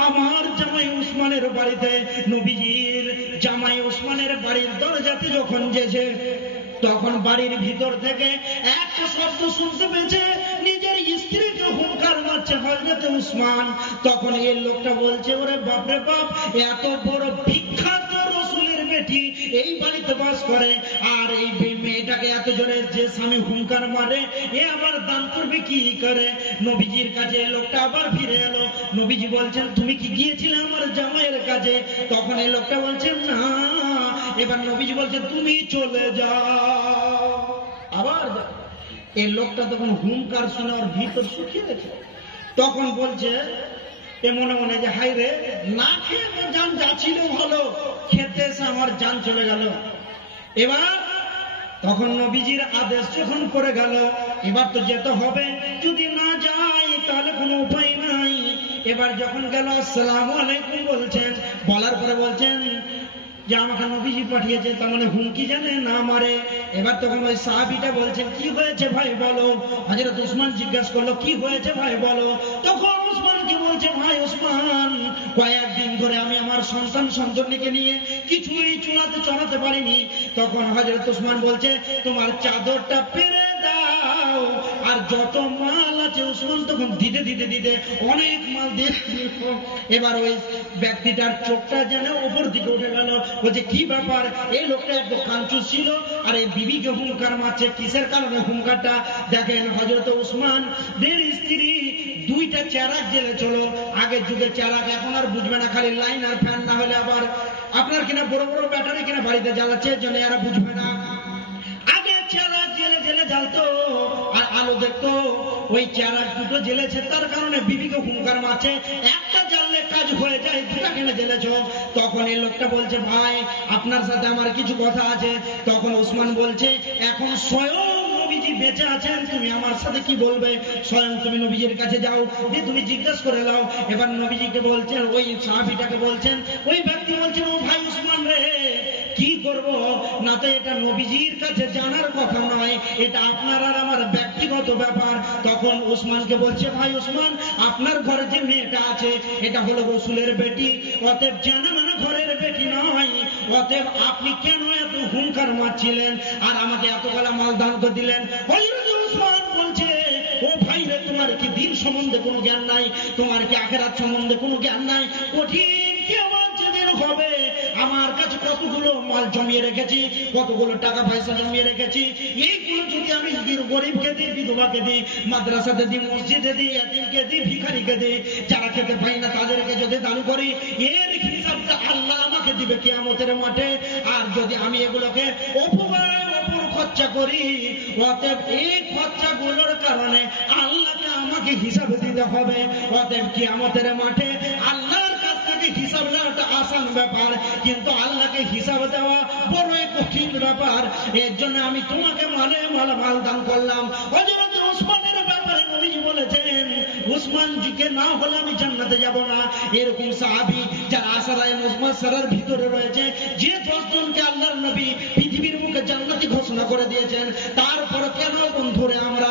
আমার জামাই উসমানের বাড়িতে। নবীজির জামাই উসমানের বাড়ির দরজাতে যখন যেছে, তখন বাড়ির ভিতর থেকে একটা শব্দ শুনতে পেয়েছে, নিজের স্ত্রীকে হুঙ্কার মারছে হযরত উসমান। তখন এই লোকটা বলছে, ওরে বাপরে বাপ, এত বড় বিখ্যাত রাসূলের বেটি এই বাড়িতে বাস করে, আর এই মেয়েটাকে এত জোরে যে স্বামী হুঙ্কার মারে, এ আবার দান করবে কি করে? নবীজির কাছে লোকটা আবার ফিরে এলো। নবীজি বলছেন, তুমি কি গিয়েছিলে আমার জামাইয়ের কাছে? তখন এই লোকটা বলছেন, না। এবার নবীজি বলছেন, তুমি চলে যাও। আবার এই লোকটা তখন হুঙ্কার শুনে ওর ভিতর শুকিয়ে গেছে। তখন বলছে এ মনে মনে যে, হাই রে, না খেয়ে জান যাচ্ছিল ভালো, খেতে এসে আমার জান চলে গেল। এবার তখন নবীজির আদেশ যখন করে গেল, এবার তো যেতে হবে, যদি না যাই তাহলে কোনো উপায় নাই। এবার যখন গেল, আসসালামু আলাইকুম বলছেন, বলার পরে বলছেন যে আমাকে নবীজি পাঠিয়েছে, তার মানে হুমকি জানে না মারে। এবার তখন ওই সাহাবীটা বলছেন, কি হয়েছে ভাই বলো। হযরত উসমান জিজ্ঞাসা করলো, কি হয়েছে ভাই বলো। তখন উসমান কি বলছে, ভাই উসমান, কয়েকদিন ধরে আমি আমার সন্তান সন্ততিকে নিয়ে কিছুই চুলাতে চড়াতে পারিনি। তখন হযরত উসমান বলছে, তোমার চাদরটা পেরে দাও, আর যত মাল আছে। উসমান তখন দিতে অনেক মাল দিয়ে, এবার ওই ব্যক্তিটার চোখটা যেন উপর দিকে উঠে গেল। বলছে, কি ব্যাপার? এই লোকটা একটু কাঞ্চুস ছিল, আর এই বিবিকে হুঙ্কার মারছে, কিসের কারণে হুঙ্কারটা? দেখেন হযরত উসমান দের স্ত্রী দুইটা চেরাক জেলে চলো। আগের যুগে চেরাক, এখন আর বুঝবে না, খালি লাইন আর ফ্যান, না হলে আবার আপনার কিনা বড় বড় ব্যাটারি কিনা বাড়িতে জ্বালাচ্ছে, এর জন্য এরা বুঝবে না। আগে চেরাক জেলে জ্বালতো আর আলো দেখতো। ওই চেরাক দুটো জ্বেলেছে, তার কারণে বিবিকে হুঙ্কার মারছে। একটা জ্বাললে কাজ হয়ে যায়, দুটা কেন জ্বেলেছ? তখন এই লোকটা বলছে, ভাই আপনার সাথে আমার কিছু কথা আছে। তখন উসমান বলছে, এখন স্বয়ং নবীজি বেঁচে আছেন, তুমি আমার সাথে কি বলবে? স্বয়ং তুমি নবীজির কাছে যাও, যে তুমি জিজ্ঞাসা করে নাও। এবার নবীজিকে বলছেন, ওই সাহাবীটাকে বলছেন, ওই ব্যক্তি বলছেন, ও ভাই উসমান রে, কি করব না, তো এটা নবীজির কাছে জানার কথা নয়, এটা আপনার আর আমার ব্যক্তিগত ব্যাপার। তখন উসমানকে বলছে, ভাই উসমান, আপনার ঘরে যে মেয়েটা আছে এটা হলো রাসূলের বেটি, অতএব জানা মানে ঘরের বেটি নয়। অতএব আপনি কেন এত হুঙ্কার মারছিলেন আর আমাকে এতগুলা মাল দান করে দিলেন? হযরত উসমান বলছে, ও ভাই রে, তোমার কি দিন সম্বন্ধে কোনো জ্ঞান নাই? তোমার কি আখিরাত সম্বন্ধে কোনো জ্ঞান নাই? কঠিন কিয়ামত যেদিন হবে, আমার কাছে কতগুলো মাল জমিয়ে রেখেছি, কতগুলো টাকা পয়সা জমিয়ে রেখেছি, এইগুলো যদি আমি গরিবকে দিই, বিধবাকে দিই, মাদ্রাসাতে দিই, মসজিদে দিই, এতিমকে দিই, ভিখারিকে দিই, যারা খেতে পাই না তাদেরকে যদি দান করি, এর হিসাবটা আল্লাহ আমাকে দিবে কিয়ামতের মাঠে। আর যদি আমি এগুলোকে অপব্যয় খরচা করি, অতএব এই খরচাগুলোর কারণে আল্লাহকে আমাকে হিসাব দিতে হবে। অতএব কিয়ামতের মাঠে আল্লাহর কাছ থেকে হিসাব নেওয়াটা আসান ব্যাপার, কিন্তু আল্লাহকে হিসাব দেওয়া বড়ই কঠিন ব্যাপার। এর জন্য আমি তোমাকে মাল দান করলাম। হযরত ওসমানের ব্যাপারে নবীজি বলেছেন, উসমানজিকে না হলে আমি জান্নাতে যাব না। এরকম সাহাবী যারা আশারায়ে মুবাশশারার ভিতরে রয়েছে, যে 10 জনকে আল্লাহর নবী পৃথিবীর মুখে জান্নাতি ঘোষণা করে দিয়েছেন, তারপর কেন বন্ধুরে আমরা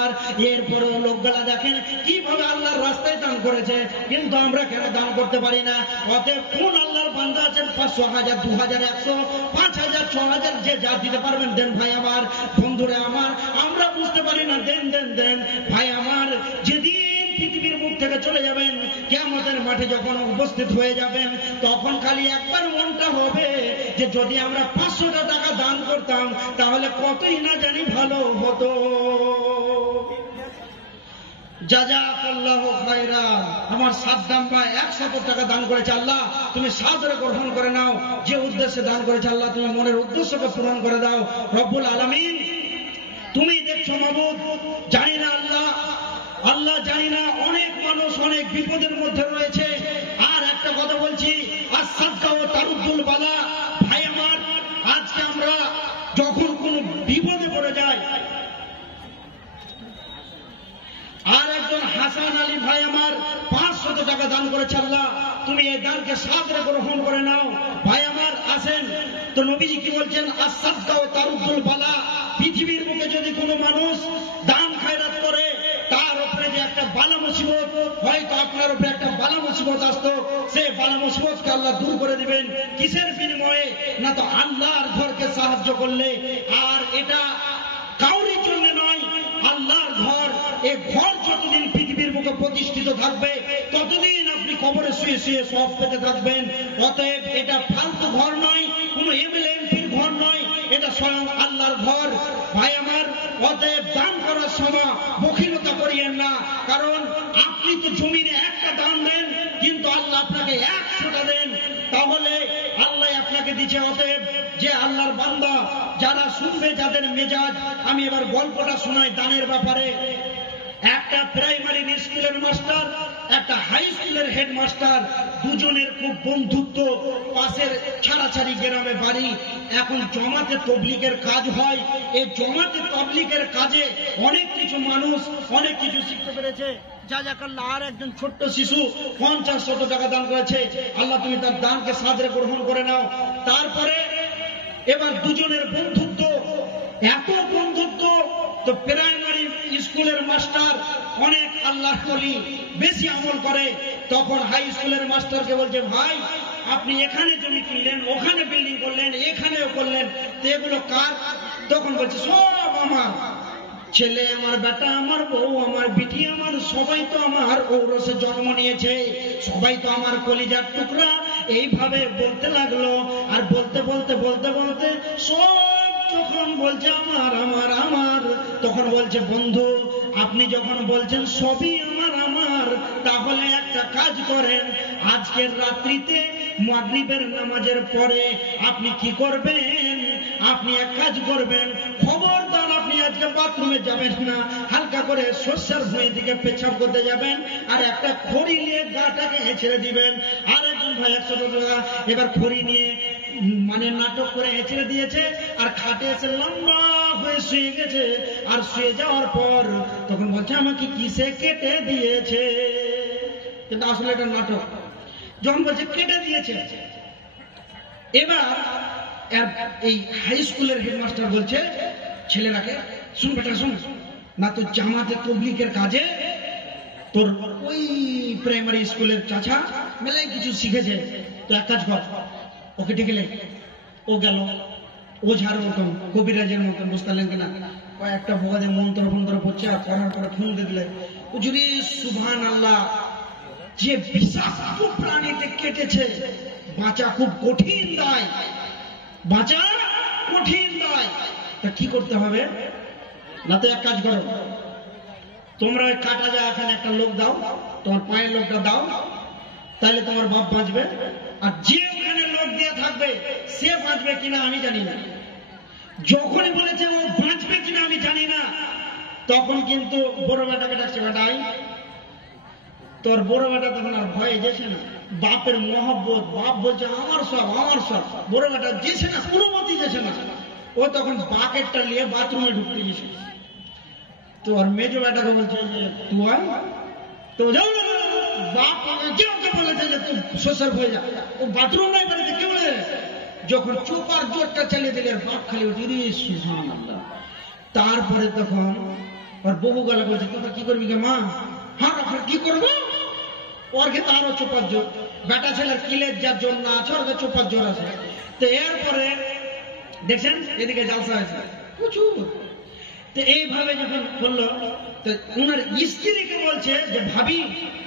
এরপরে লোকগুলা দেখেন কিভাবে আল্লাহর রাস্তায় দান করেছে, কিন্তু আমরা কেন দান করতে পারি না? অতএব কোন আল্লাহর বান্দা আছেন 500, 1000, 2000, 100, 5000, 6000 যে যা দিতে পারবেন দেন ভাই আমার, বন্ধুরে আমার। আমরা বুঝতে পারি না, দেন দেন দেন ভাই আমার। যেদিন পৃথিবীর মুখ থেকে চলে যাবেন, কিয়ামতের মাঠে যখন উপস্থিত হয়ে যাবেন, তখন খালি একবার মনটা হবে যে যদি আমরা 500টা টাকা দান করতাম তাহলে কতই না জানি ভালো হতো। জাযাকাল্লাহু খায়রা। আমার সাদ্দাম ভাই 100 টাকা দান করেছে, আল্লাহ তুমি সাদরে গ্রহণ করে নাও। যে উদ্দেশ্যে দান করেছে আল্লাহ তুমি মনের উদ্দেশ্যকে পূরণ করে দাও। রব্বুল আলামিন তুমি দেখছো মাবুদ, জানি না আল্লাহ জানি না অনেক মানুষ অনেক বিপদের মধ্যে রয়েছে। আর একটা কথা বলছি, আস-সাদকা ওয়া তারুদ্দুল বালা। ভাই আমার, আজকে আমরা যখন কোন বিপদে পড়ে যাই, আর একজন হাসান আলী ভাই আমার 500 টাকা দান করেছে, আল্লাহ তুমি এই দানকে সাদরে গ্রহণ করে নাও। ভাই আমার আসেন তো, নবীজি কি বলছেন? আস-সাদকা ওয়া তারুদ্দুল বালা। পৃথিবীর বুকে যদি কোনো মানুষ দান খায়রাত করে, তার উপরে যে একটা বালা মুসিবত, হয়তো আপনার উপরে একটা বালা মুসিবত আসতো, সেই বালা মুসিবতকে আল্লাহ দূর করে দিবেন। কিসের বিনিময়ে? না তো আল্লাহর ঘরকে সাহায্য করলে। আর এটা কাউরির জন্য নয়, আল্লাহর ঘর। এই ঘর যতদিন পৃথিবীর মুখে প্রতিষ্ঠিত থাকবে, ততদিন আপনি কবরে শুয়ে শুয়ে সব পেতে থাকবেন। অতএব এটা ফালতু ঘর নয়, কোনো এমএলএ এমপির ঘর নয়, এটা স্বয়ং আল্লাহর ঘর। ভাই আমার, অতএব দান করার সময় বখিলতা করিয়েন না। কারণ আপনি তো জমিনে একটা দান দেন, কিন্তু আল্লাহ আপনাকে 100টা দেন, তাহলে আল্লাহ আপনাকে দিচ্ছে। অতএব যে আল্লাহর বান্দা যারা শুনবে, যাদের মেজাজ, আমি এবার গল্পটা শোনাই দানের ব্যাপারে। একটা প্রাইমারি স্কুলের মাস্টার, একটা হাই স্কুলের হেডমাস্টার, দুজনের খুব বন্ধুত্ব। পাশের ছাড়াছাড়ি গ্রামে বাড়ি। এখন জমাতে তবলিগের কাজ হয়। এই জমাতে তবলিগের কাজে অনেক কিছু মানুষ অনেক কিছু শিখতে পেরেছে। জাযাকাল্লাহ। আর একজন ছোট্ট শিশু 50-100 টাকা দান করেছে, আল্লাহ তুমি তার দানকে সাদরে গ্রহণ করে নাও। তারপরে এবার দুজনের বন্ধুত্ব, এত বন্ধুত্ব, তো প্রাইমারি স্কুলের মাস্টার অনেক আল্লাহর ওলি, বেশি আমল করে। তখন হাই স্কুলের মাস্টারকে বলছে, ভাই আপনি এখানে জমি কিনলেন, ওখানে বিল্ডিং করলেন, এখানেও করলেন, তো এগুলো কার? তখন বলছে সব আমার। ছেলে আমার, বেটা আমার, বউ আমার, বিটি আমার, সবাই তো আমার ঔরসে জন্ম নিয়েছে, সবাই তো আমার কলিজার টুকরা। এইভাবে বলতে লাগলো। আর বলতে বলতে বলতে বলতে সব যখন বলছে আমার আমার আমার, তখন বলছে, বন্ধু আপনি যখন বলছেন সবই আমার আমার, তাহলে একটা কাজ করেন, আজকের রাত্রিতে মাগরিবের নামাজের পরে আপনি কি করবেন? আপনি এক কাজ করবেন, খবরদার আপনি আজকে বাথরুমে যাবেন না, হালকা করে সর্ষের ভুঁই দিকে পেছাব করতে যাবেন, আর একটা খড়ি নিয়ে গাটাকে হেঁচড়ে দিবেন। আর একজন ভাই 100 টাকা এবার খড়ি নিয়ে মানে নাটক করে হেঁচড়ে দিয়েছে, আর খাটে এসে লম্বা হয়ে শুয়ে গেছে। আর শুয়ে যাওয়ার পর তখন বলছে, আমাকে কিসে কেটে দিয়েছে? কিন্তু আসলে এটা নাটক। যখন বলছে কেটে দিয়েছে, এবার এই হাই স্কুলের হেডমাস্টার বলছে ছেলেরাকে, শুন বেটা শুন, না তো জামাতে তবলিগের কাজে তোর ওই প্রাইমারি স্কুলের চাচা মেলায় কিছু শিখেছে, তো এক কাজ কর, ওকে ডেকে লে। ও গেল, ওঝার মতন, কবিরাজের মতন, বুঝতে পারলেন কিনা, কয়েকটা ভোগাদের মন্ত্র ফন্ত্র পড়ছে, আর পড়ার পরে ফোন দিয়ে দিলে, ও যদি সুবহান আল্লাহ যে বিষাক্ত প্রাণীতে কেটেছে, বাঁচা খুব কঠিন দায়, বাঁচা কঠিন দায়। তা কি করতে হবে? না তো এক কাজ করো, তোমরা ওই কাটা যায় এখানে একটা লোক দাও, তোমার পায়ের লোকটা দাও, তাহলে তোমার বাপ বাঁচবে। আর যে ওখানে লোক দিয়ে থাকবে সে বাঁচবে কিনা আমি জানি না। যখনই বলেছে ও বাঁচবে কিনা আমি জানি না, তখন কিন্তু বড় বেটাকে ডাকছে, বেটাই তোর বড় বেটা তখন আর ভয়ে যেছে না, বাপের মহব্বত, বাপ বলছে আমার সব আমার সব, বড় বেটা যেছে না, কোনো মতি যেছে না। ও তখন বাকেটটা নিয়ে বাথরুমে ঢুকতে গেছে। তো আর মেজো বেটাকে বলছে যে তুই আয়, তো যাও না, বাপ কেউ কে বলেছে যে তুই শ্বশুর হয়ে যা, ও বাথরুম নাই বাড়িতে কে বলে। যখন চোপার জোরটা চালিয়ে দিলে বাপ খালি উঠি সুবহানাল্লাহ। তারপরে তখন ওর বহু গলা বলছে তোমরা কি করবি গে মা? হ্যাঁ আপনার কি করবো? ওর কিন্তু আরো চোপার জোর, বেটা ছেলের কিলের যার জোর না আছে ওর চোপার জোর আছে। তো এরপরে দেখছেন এদিকে জালসা আছে প্রচুর। তো এইভাবে যখন বললো, তো ওনার স্ত্রীকে বলছে যে ভাবি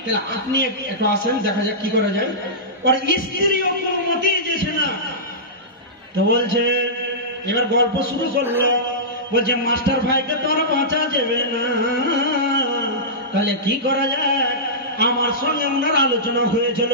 তাহলে আপনি একটু আসেন, দেখা যাক কি করা যায়। ওর স্ত্রীও কোনো মতেই যেছে না। তো বলছে, এবার গল্প শুরু করলো, বলছে মাস্টার ভাইকে তো আর বাঁচা যাবে না, তাহলে কি করা যায়? আমার সঙ্গে ওনার আলোচনা হয়েছিল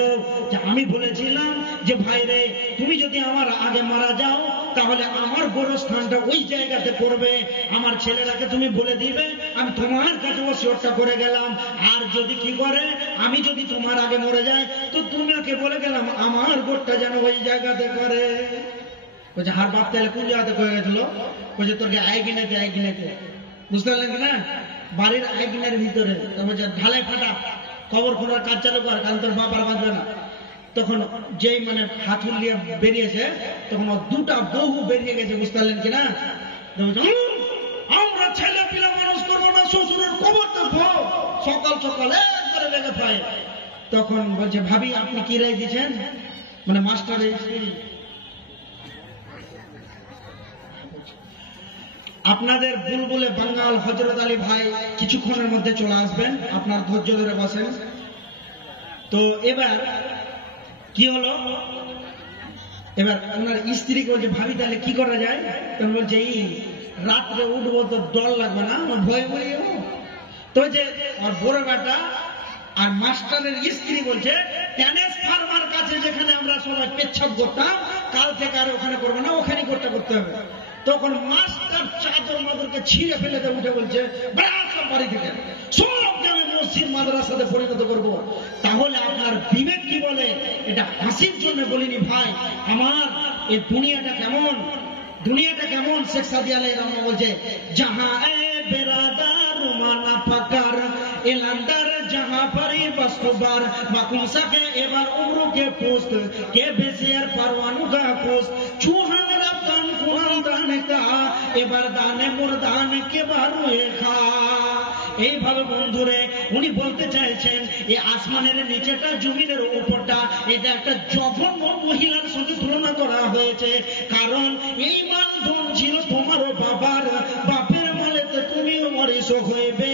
যে আমি বলেছিলাম যে ভাই রে তুমি যদি আমার আগে মারা যাও তাহলে আমার গোরস্থানটা ওই জায়গাতে পড়বে, আমার ছেলেরাকে তুমি বলে দিবে আমি তোমার কাছে ওসিয়তটা করে গেলাম। আর যদি কি করে আমি যদি তোমার আগে মরে যাই তো তোমাকে বলে গেলাম আমার গোরটা যেন ওই জায়গাতে করে। বলছে হার বাপ তাহলে কোন জায়গাতে করে গেছিল? বলছে তোকে আয় কিনেতে বুঝতে পারলেন কিনা, বাড়ির আইগিনের ভিতরে। তারপর ঢালাই ফাটা খবর খোলার কাজ চালু কর, কারণ তোর বাবার বাঁচবে না। তখন যেই মানে হাতুল নিয়ে বেরিয়েছে তখন দুটা বহু বেরিয়ে গেছে, বুঝতে পারলেন কিনা। আমরা ছেলে পিলা মানুষ করবো না, শ্বশুরের খবর দেখবো, সকাল সকাল একবারে লেগে পায়। তখন বলছে ভাবি আপনি কি রায় দিচ্ছেন? মানে মাস্টার আপনাদের বুলবুলে বাঙ্গাল হযরত আলী ভাই কিছুক্ষণের মধ্যে চলে আসবেন, আপনার ধৈর্য ধরে বসেন। তো এবার কি হলো, এবার ওনার স্ত্রীকে বলছে ভাবি তাহলে কি করা যায়? তখন বলছে এই রাত্রে উঠবো তো ডর লাগবে না, আমার ভয় ভয় যাবো। তো যে আর বড় বেটা আর মাস্টারের স্ত্রী বলছে টেনিস ফার্মার কাছে যেখানে আমরা সবাই পেচ্ছাপ করতাম, কাল থেকে আর ওখানে করবো না, ওখানে করতে হবে। তখন মাস্টার চাদর মাদরকে ছিঁড়ে ফেলে দিয়ে উঠে বলছে বাড়ি থেকে সবকে আমি মসজিদ মাদ্রাসাতে পরিণত করবো। তাহলে আপনার বিবেক কি বলে? এটা হাসির জন্য বলিনি ভাই আমার, এই দুনিয়াটা কেমন, দুনিয়াটা কেমন। শেখ সাদি আলাইহির রহমান বলছে জাহা এ বেরাদার মানা ফাকার এলান্দার জাহা পারি বাস্তবার মাকুম সাকে এবার উমরু কে পোস্ট কে বেসিয়ার পারওয়ানু কা পোস্ট চুহান রাতান কুরান দানে কা এবার দানে মুরদান কে বারুয়ে খা। এইভাবে বন্ধুরে উনি বলতে চাইছেন এই আসমানের নিচেটা জমিনের উপরটা এটা একটা জঘন্য মহিলার সঙ্গে তুলনা করা হয়েছে। কারণ এই মাল ধন ছিল তোমারও বাবার, বাপের মালেতে তুমিও মরিস হইবে।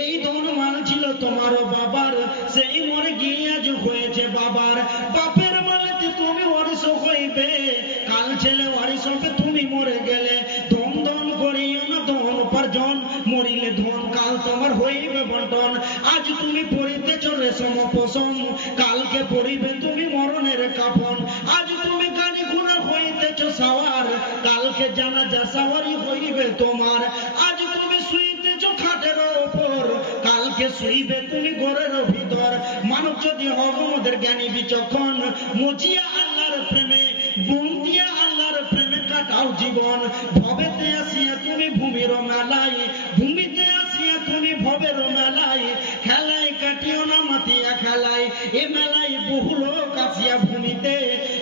এই ধন মাল ছিল তোমারও বাবার, সেই মরে গিয়ে আজ হয়েছে বাবার। বাপের মালেতে তুমি ওয়ারিস হইবে, কাল ছেলে ওয়ারিস হবে তুমি মরে গেলে। ধন ধন করিও না ধন উপার্জন, মরিলে ধন কাল তোমার হইবে বন্টন। আজ তুমি পড়িতেছ রেশম পশম, কালকে পড়িবে তুমি মরণের কাফন। আজ তুমি গানি গুণা হইতেছ সাওয়ার, কালকে জানাজা সাওয়ারি হইবে তোমার। আজ তুমি শুইতেছ খাটের ওপর, কালকে শুইবে তুমি ঘরের ভিতর। মানব যদি হব আমাদের জ্ঞানী বিচক্ষণ, মজিয়া আল্লাহর প্রেমে বন্দিয়া আল্লাহর প্রেমে কাটাও জীবন। ভবেতে আসিয়া তুমি ভূমির মেলায়, ভূমিতে আসিয়া তুমি ভবের মেলায়। খেলায় কাটিও না মাতিয়া খেলায়, এ মেলায় বহু লোক আসিয়া ভূমিতে।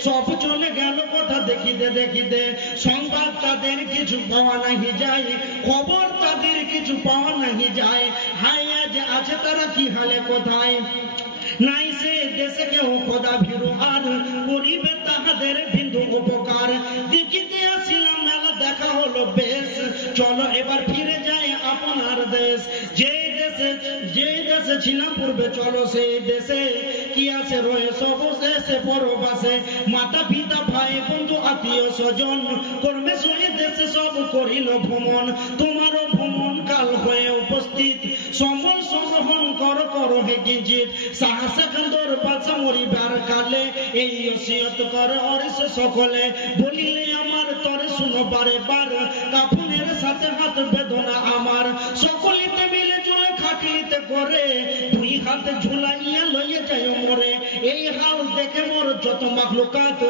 সব চলে গেল কথা দেখিতে দেখিতে, সংবাদ তাদের কিছু পাওয়া নাহি যায়, খবর তাদের কিছু পাওয়া নাহি যায়। হাই আজ আছে তারা কি হালে কোথায়, নাই সে দেশে কেউ খোদা ভীরু আর করিবে তাহাদের বিন্দু উপকার। দেখিতে আসিলাম মেলা দেখা হলো বেশ, চলো এবার ফিরে যাই আপনার দেশ। যে দেশে ছিলাম পূর্বে চলো সেই দেশে, ইতিহাসে রয়েছে অবশেষে পরবাসে মাতা পিতা ভাই বন্ধু আত্মীয় স্বজন কর্মে শহীদ দেশে সব করিল ভ্রমণ তোমারও ভ্রমণ কাল হয়ে উপস্থিত সমল সংগ্রহণ কর হে কিঞ্চিত সাহসে কান্দর বাঁচা মরিবার কালে এই ওসিয়ত কর অরিস সকলে বলিলে আমার তরে শুনো বারে বার কাফনের সাথে হাত বেদনা আমার সকলিতে মিলে চলে খাটলিতে করে দুই হাতে ঝুলাইয়া লইয়া যায় মরে এই হাল দেখে মোর যত মাখলুকাত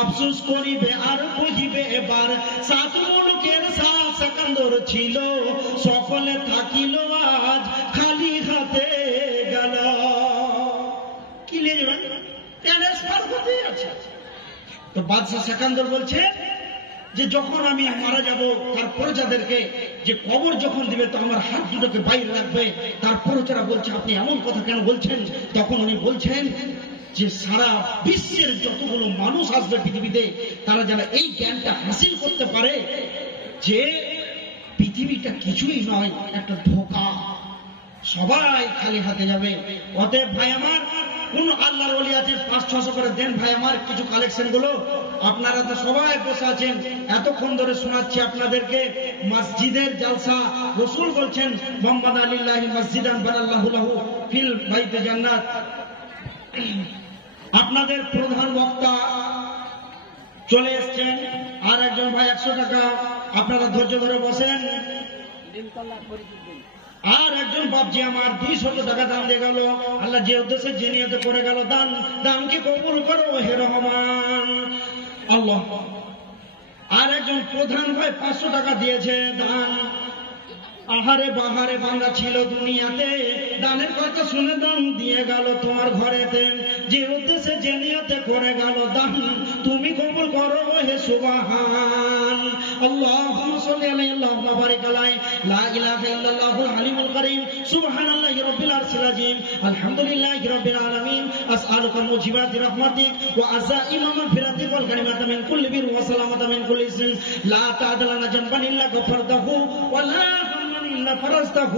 আফসোস করিবে আর কহিবে এবার সাত মুলুকের সাত কান্দর ছিল সকলে থাকিল আজ খালি হাতে গেল। কি লিখবেন তো বাদশা সেকান্দর বলছে যে যখন আমি মারা যাব তারপরে যাদেরকে যে কবর যখন দিবে তো আমার হাত দুটোকে বাইরে রাখবে তারপরে যারা বলছে আপনি এমন কথা কেন বলছেন তখন উনি বলছেন যে সারা বিশ্বের যতগুলো মানুষ আসবে পৃথিবীতে তারা যারা এই জ্ঞানটা হাসিল করতে পারে যে পৃথিবীটা কিছুই নয় একটা ধোঁকা সবাই খালি হাতে যাবে। অতএব ভাই আমার কোন আল্লাহর ওলি আছে 500-600 করে দেন ভাই আমার কিছু কালেকশন গুলো আপনারা তো সবাই বসে আছেন এতক্ষণ ধরে শোনাচ্ছি আপনাদেরকে মসজিদের জালসা রাসূল বলছেন মুহাম্মদ আলিল্লাহি মসজিদান বানাল্লাহু লাহু ফিল বাইতে জান্নাত। আপনাদের প্রধান বক্তা চলে এসেছেন আর একজন ভাই 100 টাকা আপনারা ধৈর্য ধরে বসেন আর একজন বাপজি আমার 200 টাকা দান দিয়ে গেল আল্লাহ যে উদ্দেশ্যে যে নিয়তে করে গেল দান দানকে কবুল করো হে রহমান আল্লাহ। আর একজন প্রধান ভাই 500 টাকা দিয়েছে দান আহারে বাহারে বাংলা ছিল দুনিয়াতে দানের কথা শুনে দান দিয়ে গেল তোমার ঘরেতে যে উদ্দেশ্যে যে নিয়তে করে গেল দান তুমি কবুল করো হে সুবহান আল্লাহুম্মা সাল্লি আলাইহি আল্লাহুম্মা বারিক আলাইহি লা ইলাহা ইল্লাল্লাহুল হালিমুল কারীম সুবহানাল্লাহি রাব্বিল আরশিল আযীম আলহামদুলিল্লাহি রাব্বিল আলামিন আসআলুকা মুজিবাতি রাহমাতিক ওয়া আযাইমা মাগফিরাতিক ওয়াল কালিমাতা মিন কুল্লি বির ওয়া সালামাতা মিন কুল্লি ইসম লা তা'দালানা জানবান ইল্লা গফারতাহু ওয়া লা فرزته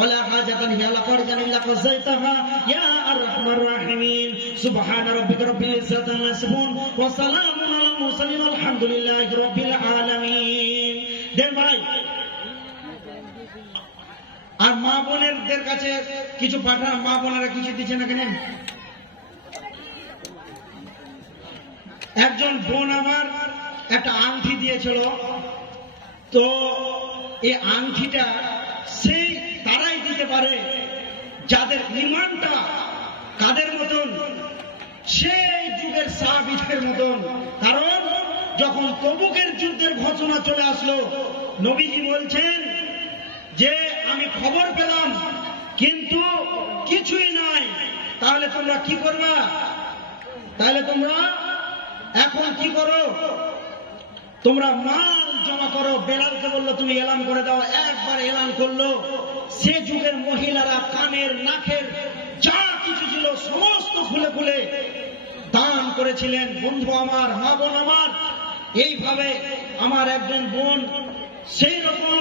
ولا حاجة هي لك ورجا إلا قضيتها يا أرحم الراحمين سبحان ربك رب العزة عما يصفون وسلام على المرسلين والحمد لله رب العالمين। দেন ভাই আর মা বোনেরদের কাছে কিছু পাঠান মা বোনেরা কিছু দিচ্ছে না কেন একজন বোন আমার একটা আংটি দিয়েছিল তো এই আংটিটা সেই তারাই দিতে পারে যাদের ঈমানটা কাদের মতন সেই যুগের সাহাবীদের মতন। কারণ যখন তবুকের যুদ্ধের ঘোষণা চলে আসলো নবীজি বলছেন যে আমি খবর পেলাম কিন্তু কিছুই নয় তাহলে তোমরা কি করবা তাহলে তোমরা এখন কি করো তোমরা মাল জমা করো। বেলালকে বললো তুমি এলান করে দাও একবার এলান করলো সে যুগের মহিলারা কানের নাকের যা কিছু ছিল সমস্ত খুলে খুলে দান করেছিলেন। বন্ধু আমার মা বোন আমার এইভাবে আমার একজন বোন সেই রকম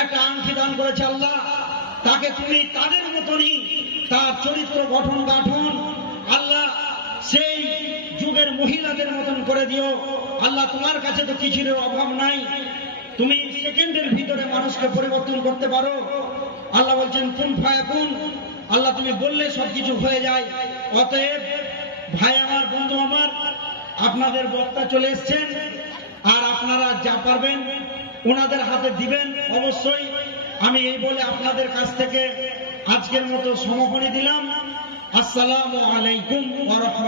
একটা আংটি দান করেছে আল্লাহ তাকে তুমি তাদের মতনই তার চরিত্র গঠন গাঠন আল্লাহ সেই যুগের মহিলাদের মতন করে দিও আল্লাহ। তোমার কাছে তো কিছুর অভাব নাই তুমি সেকেন্ডের ভিতরে মানুষকে পরিবর্তন করতে পারো। আল্লাহ বলছেন কুন ফায়াকুন আল্লাহ তুমি বললে সবকিছু হয়ে যায়। অতএব ভাই আমার বন্ধু আমার আপনাদের বক্তা চলে এসেছেন আর আপনারা যা পারবেন ওনাদের হাতে দিবেন অবশ্যই। আমি এই বলে আপনাদের কাছ থেকে আজকের মতো সমাপনী দিলাম। আসসালামু আলাইকুম ওয়া রাহমাতুল্লাহ।